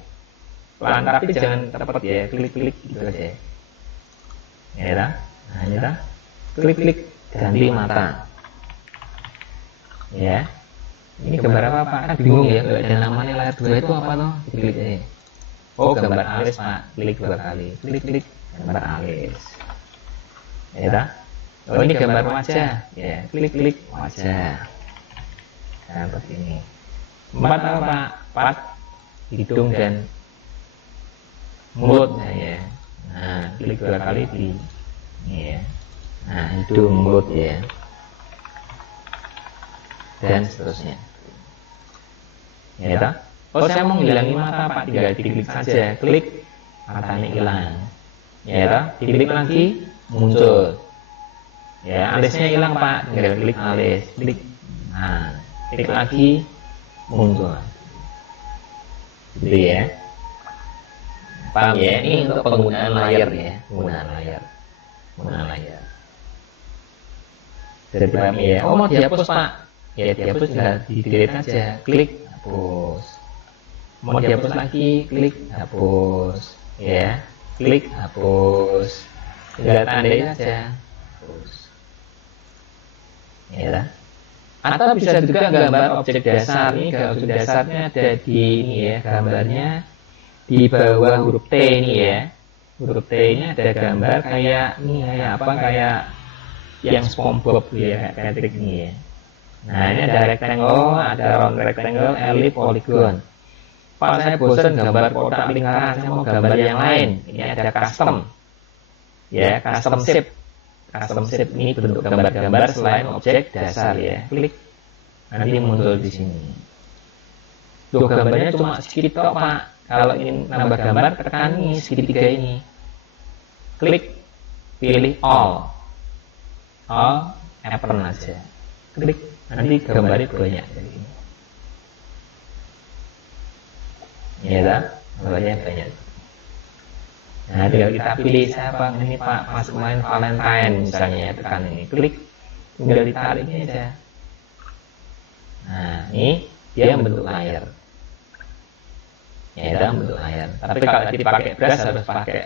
Pelan, tapi jangan cepat ya, klik-klik gitu aja. Ya, nah, ya, klik-klik ganti mata. Ya, ini gambar apa Pak? Kan bingung ya, nggak ada namanya layar 2 itu apa toh? Klik aja. Oh, gambar alis Pak, klik 2 kali, klik-klik gambar alis. Ya, oh ini gambar wajah, ya, klik-klik wajah. Nah, seperti ini. 4 apa Pak? 4 hidung dan mulut ya. Nah, klik 2 kali di ya. Nah, hidung, mulut ya. Dan seterusnya. Ya, oh saya mau ngilangin mata Pak, tinggal diklik saja. Klik, matanya hilang. Ya, diklik lagi muncul. Ya, alisnya hilang Pak, tinggal klik alis. Klik. Nah, klik lagi muncul. Gitu ya. Paham ya? Ini untuk penggunaan layar ya, penggunaan layar. Jadi paham ya? Oh, mau dihapus Pak? Ya, dihapus tinggal di-delete aja. Klik hapus. Mau dihapus lagi, klik hapus. Ya, klik hapus. Tinggal tandain aja. Hapus. Ya. Atau bisa juga gambar objek dasar. Ini objek dasarnya ada di ini ya, gambarnya di bawah huruf T ini ya. huruf T ini ada gambar kayak ini, kayak apa, kayak yang SpongeBob ya, kayak Patrick ini ya. Nah ini ada rectangle, ada round rectangle, ellipse, polygon. Pak saya bosan gambar kotak lingkaran, saya mau gambar yang lain. Ini ada custom ya, custom shape. Custom shape ini bentuk gambar-gambar selain objek dasar ya. Klik, nanti muncul di sini. Tuh gambarnya cuma sedikit kok Pak. Kalau ingin nambah gambar, tekan ini segitiga ini. Klik, pilih all apron aja. Klik, nanti gambarnya banyak. Ya, dah, gambarnya banyak. Nah, tinggal kita pilih siapa ini Pak, pas main Valentine misalnya, tekan ini, klik, tinggal ditarik ini aja. Nah, ini dia bentuk layar. Ya, dalam bentuk layar. Tapi kalau tadi pakai brush harus pakai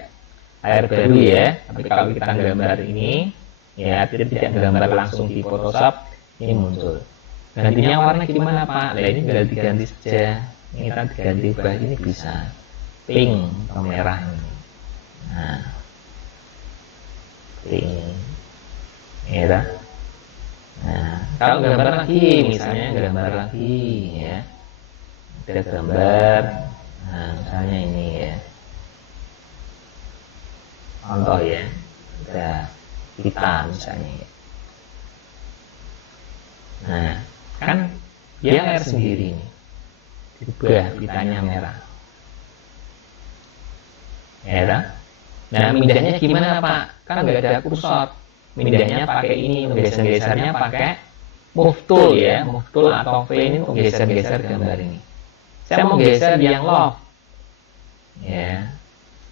layar baru ya. Tapi kalau kita gambar ini, ya tidak gambar langsung di Photoshop, ini muncul. Gantinya warna gimana Pak? Nah ini tinggal diganti saja. Ini kita diganti ubah ini bisa pink atau merah ini. Nah, pink, merah. Nah, kalau gambar lagi, misalnya gambar lagi ya, ada gambar. Nah, misalnya ini ya, contoh ya, ada pita misalnya ya. Nah, kan dia layar sendiri nih, diubah pitanya merah, ya kan? Nah, mindahnya gimana Pak? Kan nggak ada kursor, mindahnya pakai ini, menggeser-gesernya pakai move tool ya, move tool atau V ini untuk geser-geser gambar ini. Saya mau geser yang love, ya.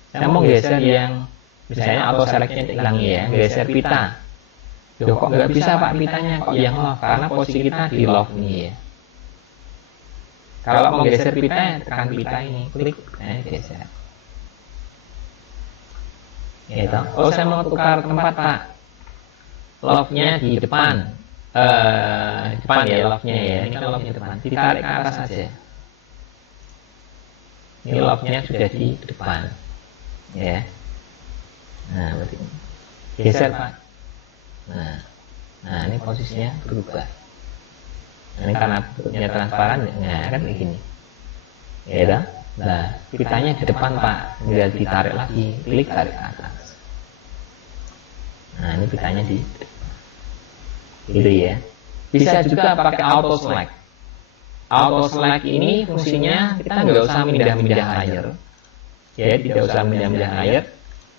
Saya mau geser yang misalnya auto selectnya hilang ya, geser pita. Loh, kok nggak bisa Pak pitanya kok yang love? Karena posisi kita di love nih ya. Kalau mau geser pita, tekan pita ini, klik, nah geser. Gitu. Oh saya mau tukar tempat Pak. Love-nya di depan, depan ya love-nya ya. Ini kan love-nya depan. Ditarik ke atas saja. Ini love-nya sudah di depan, ya. Nah, berarti geser Pak. Nah ini posisinya berubah. Nah, ini karena bentuknya transparan, nah kan begini, ya dah. Nah, pitanya di depan Pak, tinggal ditarik lagi, klik tarik ke atas. Nah ini pitanya di depan, gitu ya. Bisa juga pakai auto select. Auto select ini fungsinya kita nggak usah mindah-mindah layar, ya tidak usah mindah-mindah layar.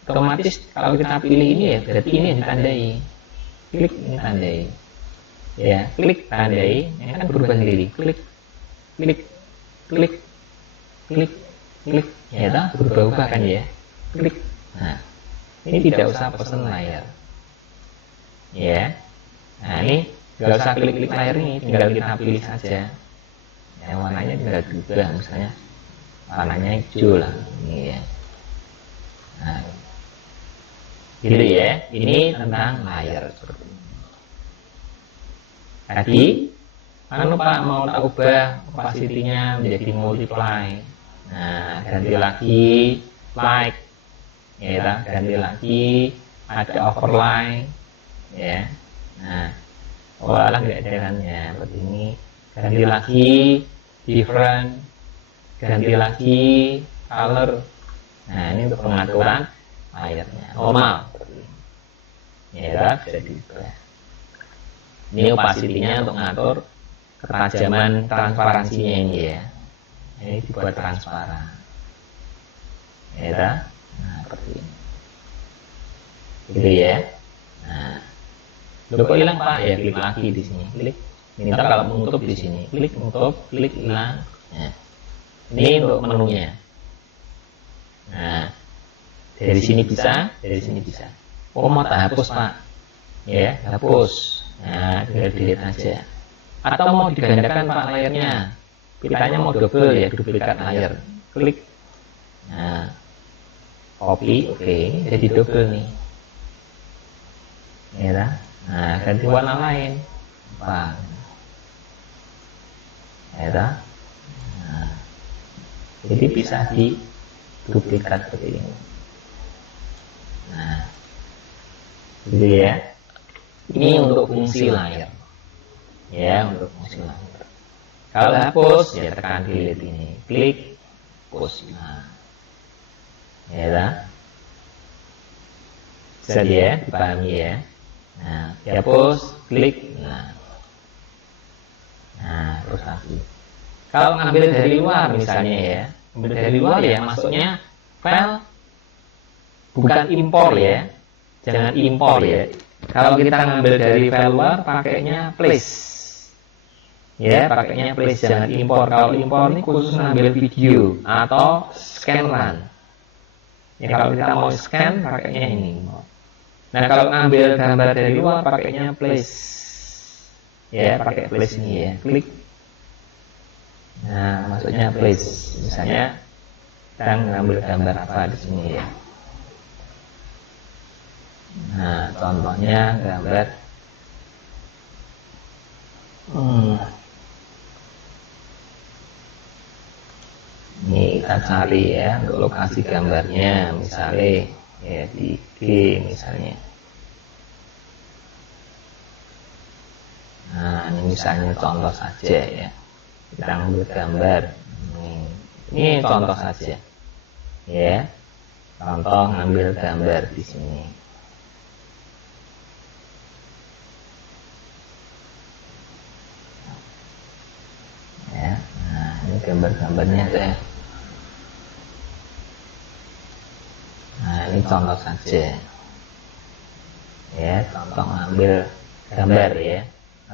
Otomatis kalau kita pilih ini ya berarti ini yang ditandai. Klik ini tandai, ya klik tandai, ini kan berubah sendiri. Klik, klik, klik, klik, klik, ya dah berubah-ubah kan ya. Klik. Nah ini tidak usah pesen layar, ya. Nah ini nggak usah klik-klik layar ini, tinggal kita pilih saja. Ya, warnanya tinggal berubah, misalnya warnanya hijau lah, ini ya. Nah, gitu ya. Ini tentang layar. Tadi, kan Pak mau tak ubah opacity-nya menjadi multiply. Nah, ganti lagi like, ya, ganti lagi ada overlay, ya. Nah, olah nggak jalannya seperti ini. Ganti lagi different, ganti lagi color. Nah ini untuk pengaturan layarnya normal, ya bisa diubah. Ini opacity-nya untuk ngatur ketajaman transparansinya ini ya. Ini dibuat transparan, ya. Nah seperti ini, gitu ya. Nah, udah kok hilang Pak? Ya klik lagi di sini, klik. Ini kalau menutup di sini, klik menutup, klik hilang. Nah, ini untuk menunya. Nah, dari sini bisa, dari sini bisa. Oh mau tak hapus Pak? Ya, hapus. Nah, tinggal delete aja. Atau mau digandakan Pak layarnya? Pitanya mau double ya, duplikat layar. Klik. Nah, copy, oke, jadi double nih. Ya, nah ganti warna lain, Pak. Ya, nah, jadi bisa di duplikat seperti ini. Nah, gitu ya. Ini untuk fungsi layar. Ya, untuk fungsi layar. Kalau hapus, ya tekan delete ini. Klik, hapus. Nah, ya dah. Bisa ya, dipahami ya. Nah, dihapus, klik. Nah, terus lagi. Kalau ngambil dari luar misalnya ya, ngambil dari luar ya masuknya file bukan impor ya, jangan impor ya. Kalau kita ngambil dari file luar pakainya place, ya pakainya place, jangan impor. Kalau impor ini khusus ngambil video atau scan run. Ya kalau kita mau scan pakainya ini. Nah kalau ngambil gambar dari luar pakainya place, ya pakai place ini ya, klik. Nah, maksudnya place. Misalnya kita ngambil gambar apa di sini ya. Nah, contohnya gambar ini kita cari ya untuk lokasi gambarnya, misalnya ya di G misalnya. Nah, ini misalnya contoh saja ya. Kita ambil gambar ini contoh saja ya, contoh ngambil gambar di sini ya. Nah ini gambar-gambarnya ya. Nah ini contoh saja ya, contoh ngambil gambar ya,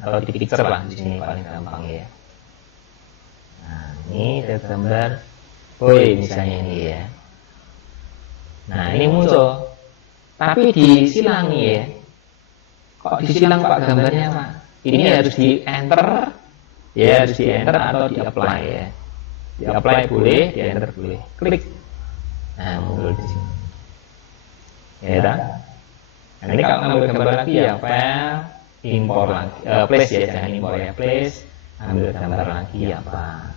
atau di picture lah di sini paling gampang ya. Nah, ini saya gambar boy misalnya ini ya. Nah, ini muncul. Tapi disilang nih ya. Kok disilang Pak gambarnya Pak? Ini harus di enter. Ya, harus di enter atau di apply ya. Di apply boleh, di enter boleh. Klik. Nah, muncul di sini. Ya, kan? Nah, ini kalau ngambil gambar lagi ya, file, impor lagi. Place ya, jangan impor ya, place. Ambil gambar lagi apa?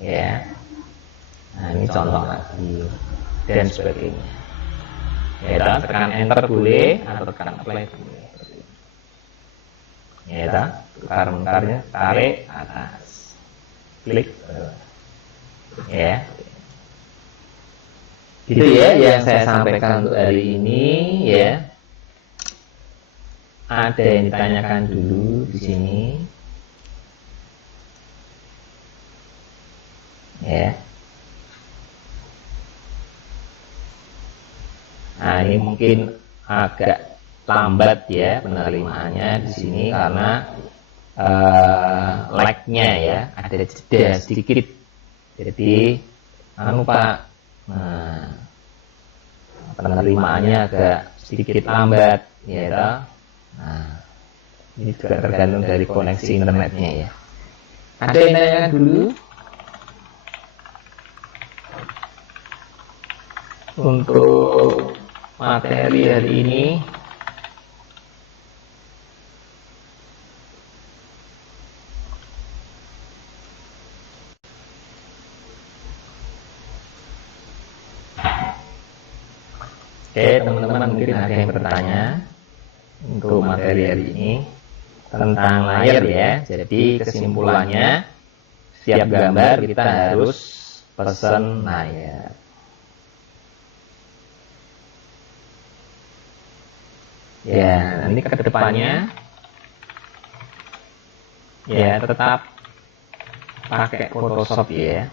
Ya. Nah, ini contoh lagi dan sebagainya. Ya, tekan enter boleh atau tekan apply boleh. Ya, tukar-mentarnya tarik atas. Klik. Ya. Gitu ya yang saya sampaikan untuk hari ini ya. Ada yang ditanyakan dulu di sini. Ya. Nah, ini mungkin agak lambat ya penerimaannya di sini karena lag-nya ya, ada jeda sedikit. Jadi, Pak, penerimaannya agak sedikit lambat ya. Nah, ini juga tergantung dari koneksi internetnya ya. Ada yang tanyakan dulu? Untuk materi hari ini oke teman-teman, mungkin ada yang bertanya untuk materi hari ini tentang layar ya. Jadi kesimpulannya setiap gambar kita harus pesan layar. Ya, nanti ke depannya ya tetap pakai Photoshop ya.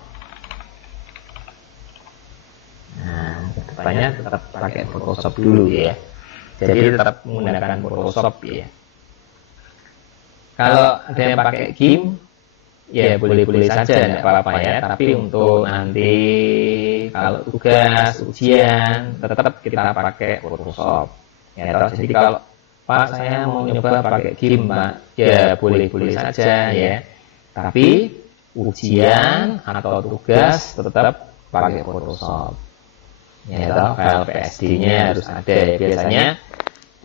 Nah, ke depannya tetap pakai Photoshop dulu ya. Jadi tetap menggunakan Photoshop ya. Kalau ada yang pakai GIMP, ya boleh-boleh saja, tidak apa-apa ya. Tapi untuk nanti kalau tugas, ujian, tetap kita pakai Photoshop. Ya, jadi kalau Pak saya mau nyoba pakai GIMP Pak, ya boleh-boleh saja ya. Tapi ujian atau tugas tetap pakai Photoshop. Ya, file PSD-nya harus ada ya. Biasanya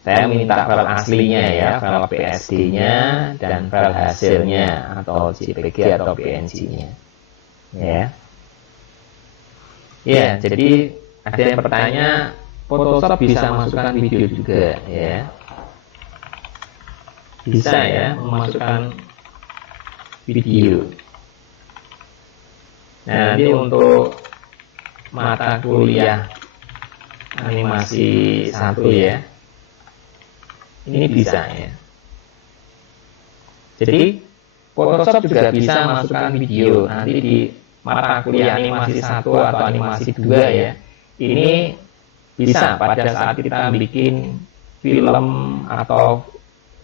saya minta file aslinya ya, file PSD-nya dan file hasilnya atau JPG atau PNG-nya. Ya. Ya, jadi ada yang bertanya Photoshop bisa masukkan video juga ya. Bisa ya memasukkan video. Nah, nanti untuk mata kuliah animasi 1 ya, ini bisa ya. Jadi Photoshop juga bisa masukkan video. Nanti di mata kuliah animasi 1 atau animasi 2 ya, ini bisa pada saat kita bikin film atau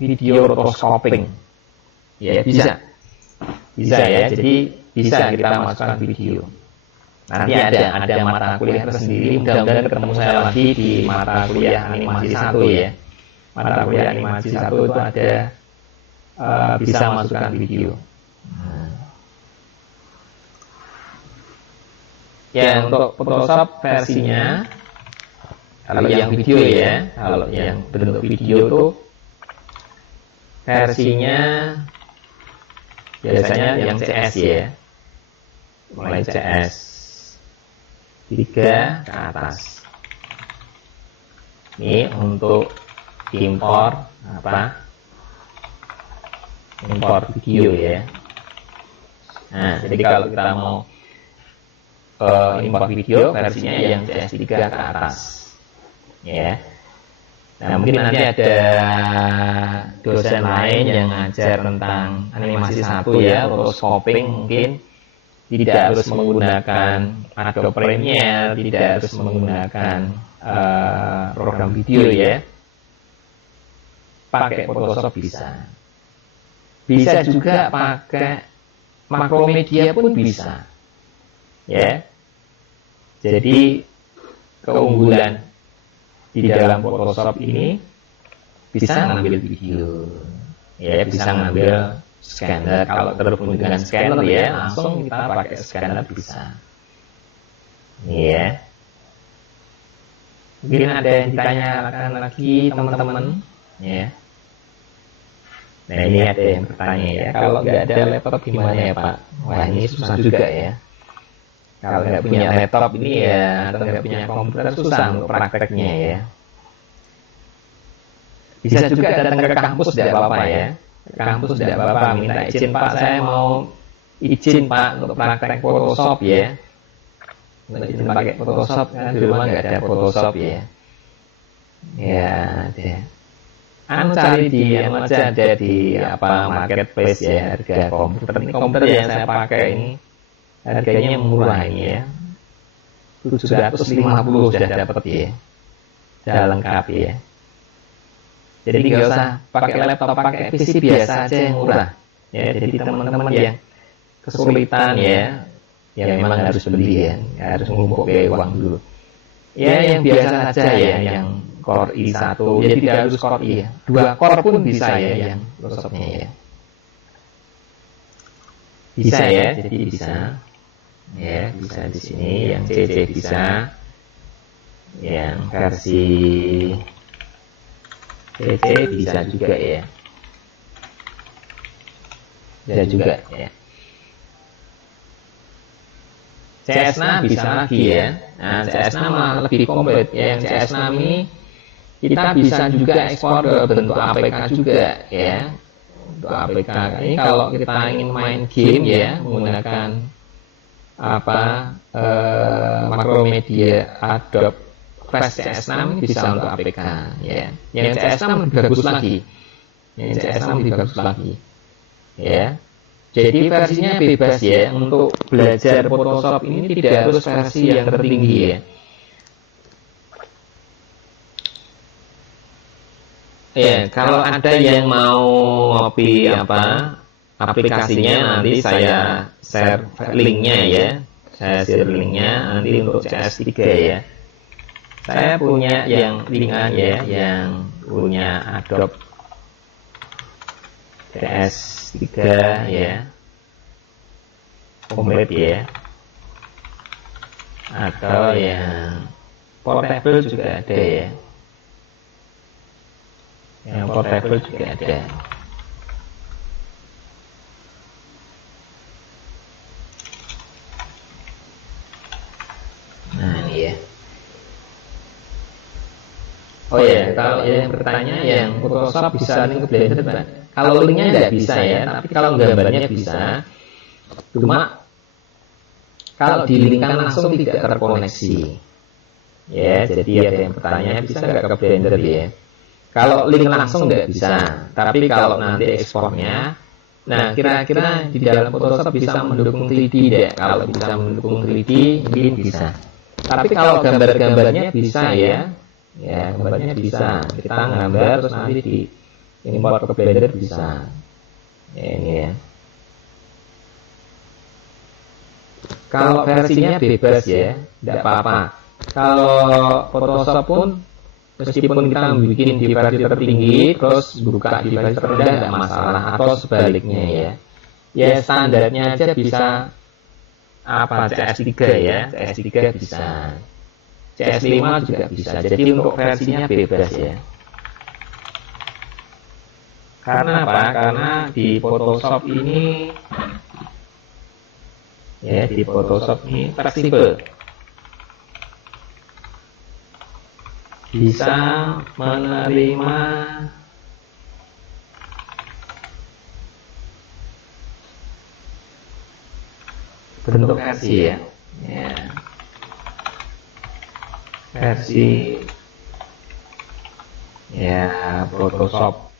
video rotoscoping ya, bisa ya. Jadi bisa kita masukkan video. Nanti ada mata kuliah tersendiri. Mudah-mudahan ketemu saya lagi di mata kuliah animasi 1 ya. Mata kuliah animasi 1 itu ada bisa masukkan video. Ya, untuk Photoshop versinya, kalau yang video ya, kalau yang bentuk video itu versinya biasanya yang CS ya, mulai CS 3 ke atas. Ini untuk impor impor video ya. Nah, jadi kalau kita mau impor video versinya yang CS3 ke atas ya. Nah, mungkin nanti ada dosen lain yang ngajar tentang animasi 1 ya, rotoscoping, mungkin tidak harus menggunakan Adobe Premiere, tidak harus menggunakan program video ya, pakai Photoshop bisa. Bisa juga pakai Macromedia pun bisa ya. Jadi keunggulan di dalam Photoshop ini bisa ngambil video ya, bisa ngambil scanner. Kalau terhubung dengan scanner ya, langsung kita pakai scanner bisa ya. Mungkin ada yang ditanyakan lagi teman-teman ya. Nah, ini ada yang bertanya ya, kalau nggak ada laptop gimana ya Pak? Wah, ini susah juga ya. Kalau nggak punya laptop ini ya, atau nggak punya komputer, susah untuk prakteknya ya. Bisa juga datang ke kampus, tidak apa-apa ya. Ke kampus tidak apa-apa, minta izin Pak, saya mau izin Pak untuk praktek Photoshop ya. Untuk izin pakai Photoshop, kan di rumah nggak ada Photoshop ya. Ya, ada. Cari di aja, ada di marketplace ya, harga komputer. Ini komputer yang saya pakai ini harganya murah ini ya, 750 sudah dapat ya, sudah lengkap ya. Jadi nggak usah pakai laptop, pakai PC biasa aja yang murah ya. Jadi teman-teman yang kesulitan ya, memang harus beli ya, harus mengumpulkan uang dulu ya. Yang biasa saja ya, yang Core i1 ya, tidak harus Core i ya, 2 core pun bisa ya yang Photoshopnya ya, bisa ya. Jadi bisa ya, bisa di sini yang CC bisa, yang versi CC bisa juga ya, bisa juga ya. CS6 bisa lagi ya. Nah, CS6 malah lebih komplit ya. Yang CS6 ini kita bisa juga ekspor ke bentuk APK juga ya. Untuk APK ini kalau kita ingin main game ya, menggunakan Macromedia Adobe Flash CS6 ini bisa untuk APK ya. Yang CS6 lebih bagus lagi. Yang CS6 lebih bagus lagi ya. Jadi versinya bebas ya. Untuk belajar Photoshop ini tidak harus versi yang tertinggi ya. Ya, kalau ada yang mau copy aplikasinya, nanti saya share linknya ya. Saya share linknya nanti untuk CS3 ya. Saya punya yang ringan ya, yang punya Adobe CS3 ya, komplit ya. Atau yang portable juga ada ya. Yang portable juga ada. Nah, ini ya. Oh ya, kalau yang bertanya yang Photoshop bisa link ke Blender, Pak. Kalau linknya nggak bisa ya, tapi kalau gambarnya bisa. Cuma kalau dilingkan langsung tidak terkoneksi. Ya, jadi ada yang bertanya bisa nggak ke Blender ya? Kalau link langsung nggak bisa, tapi kalau nanti ekspornya, nah kira-kira di dalam Photoshop bisa mendukung 3D tidak? Kalau bisa mendukung 3D mungkin bisa. Tapi kalau gambar-gambarnya bisa ya, ya gambarnya bisa. Kita gambar terus nanti di import ke Blender bisa. Ya, ini ya. Kalau versinya bebas ya, tidak apa-apa. Kalau Photoshop pun meskipun kita bikin di versi tertinggi terus buka di versi terendah tidak masalah, atau sebaliknya ya. Ya standarnya aja bisa apa CS3 ya, CS3 bisa. CS5 juga bisa. Jadi untuk versinya bebas ya. Karena apa? Karena di Photoshop ini ya, di Photoshop ini fleksibel. Bisa menerima bentuk versi ya. Ya. Versi ya Photoshop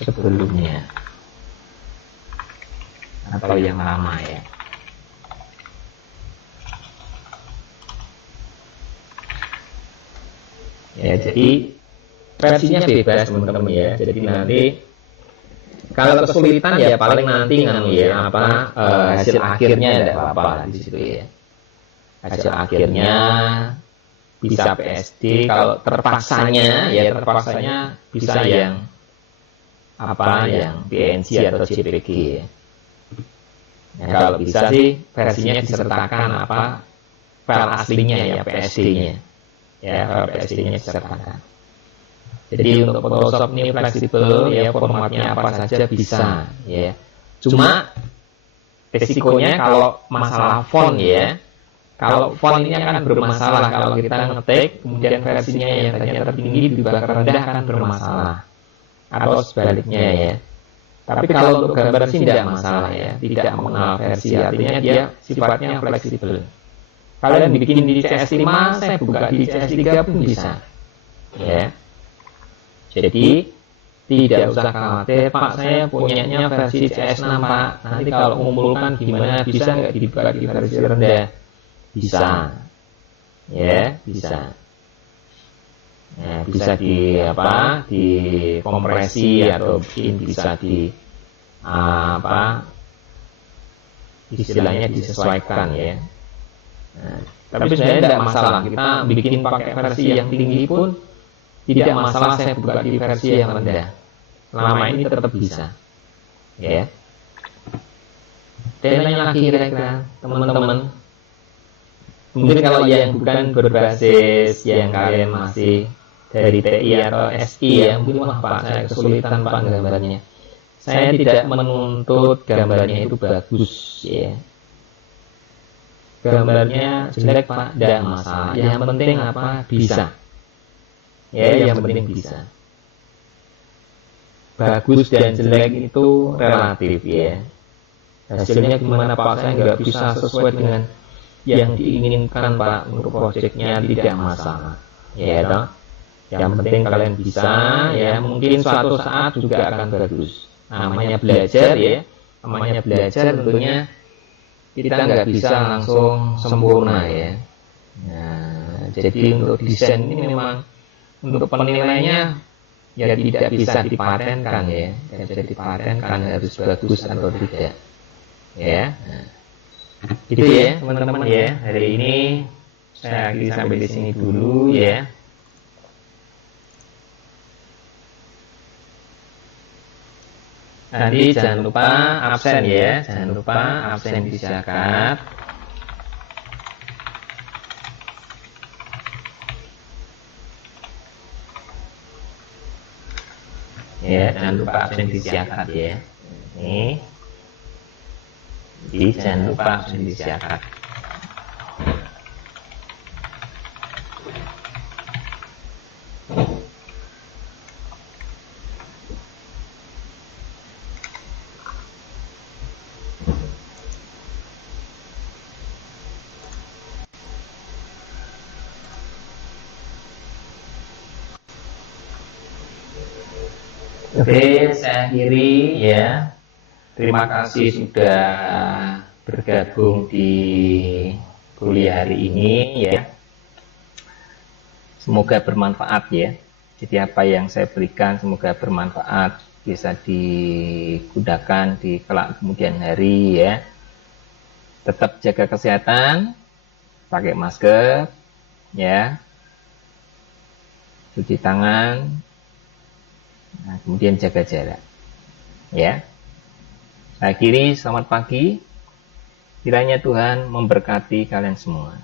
sebelumnya atau yang lama ya. Ya, jadi versinya bebas teman-teman ya. Jadi nanti kalau kesulitan ya paling nanti ya apa hasil akhirnya ada apa-apa di situ ya. Hasil akhirnya bisa PSD, kalau terpaksanya bisa yang apa yang PNG atau JPG ya. Ya, kalau bisa sih versinya disertakan apa file aslinya ya, PSD-nya. Ya, file PSD-nya disertakan. Jadi untuk Photoshop ini fleksibel ya, formatnya apa saja bisa ya. Cuma resikonya kalau masalah font ya. Kalau font ini akan bermasalah kalau kita ngetik kemudian versinya yang tadinya tertinggi diubah ke rendah akan bermasalah. Atau sebaliknya ya. Tapi kalau untuk gambar sih tidak masalah ya, tidak mengenal versi, artinya dia sifatnya fleksibel. Kalian bikin di CS5, saya buka di CS3 pun bisa. Ya. Jadi tidak usah khawatir, Pak saya punyanya versi CS6 Pak, nanti kalau mengumpulkan gimana, bisa nggak dibuka di versi rendah? Bisa, ya bisa. Nah, bisa di apa, dikompresi atau mungkin bisa di apa, istilahnya disesuaikan ya. Nah, tapi sebenarnya tidak masalah, kita bikin pakai versi yang tinggi pun tidak masalah, saya buka di versi yang rendah. Selama ini tetap bisa, ya. Tanya lagi kira-kira teman-teman. Mungkin kalau yang bukan berbasis, yang kalian masih dari TI atau SI ya, mungkin wah Pak saya kesulitan Pak gambarnya. Saya tidak menuntut gambarnya itu bagus ya. Gambarnya jelek Pak, tidak masalah. Yang penting apa? Bisa. Ya, yang penting bisa. Bagus dan jelek itu relatif ya. Hasilnya gimana Pak? Saya nggak bisa sesuai dengan yang diinginkan Pak untuk proyeknya, tidak masalah. Ya, toh. Yang penting kalian bisa, ya mungkin suatu saat juga akan bagus. Namanya belajar ya, namanya belajar tentunya kita nggak bisa langsung sempurna ya. Nah, jadi untuk desain ini memang untuk penilaiannya ya tidak bisa dipatenkan ya, tidak bisa dipatenkan harus bagus atau tidak. Ya, nah, gitu ya teman-teman ya. Hari ini saya akhiri sampai di sini dulu ya. Nanti jangan lupa absen ya, jangan lupa absen di zakat. Ya, jangan lupa absen di zakat ya. Ini. Jadi jangan lupa absen di zakat. Oke, saya akhiri ya. Terima kasih sudah bergabung di kuliah hari ini ya. Semoga bermanfaat ya. Jadi apa yang saya berikan semoga bermanfaat, bisa digunakan di kelak kemudian hari ya. Tetap jaga kesehatan, pakai masker ya, cuci tangan, nah, kemudian jaga jarak ya. Saya akhiri, selamat pagi. Kiranya Tuhan memberkati kalian semua.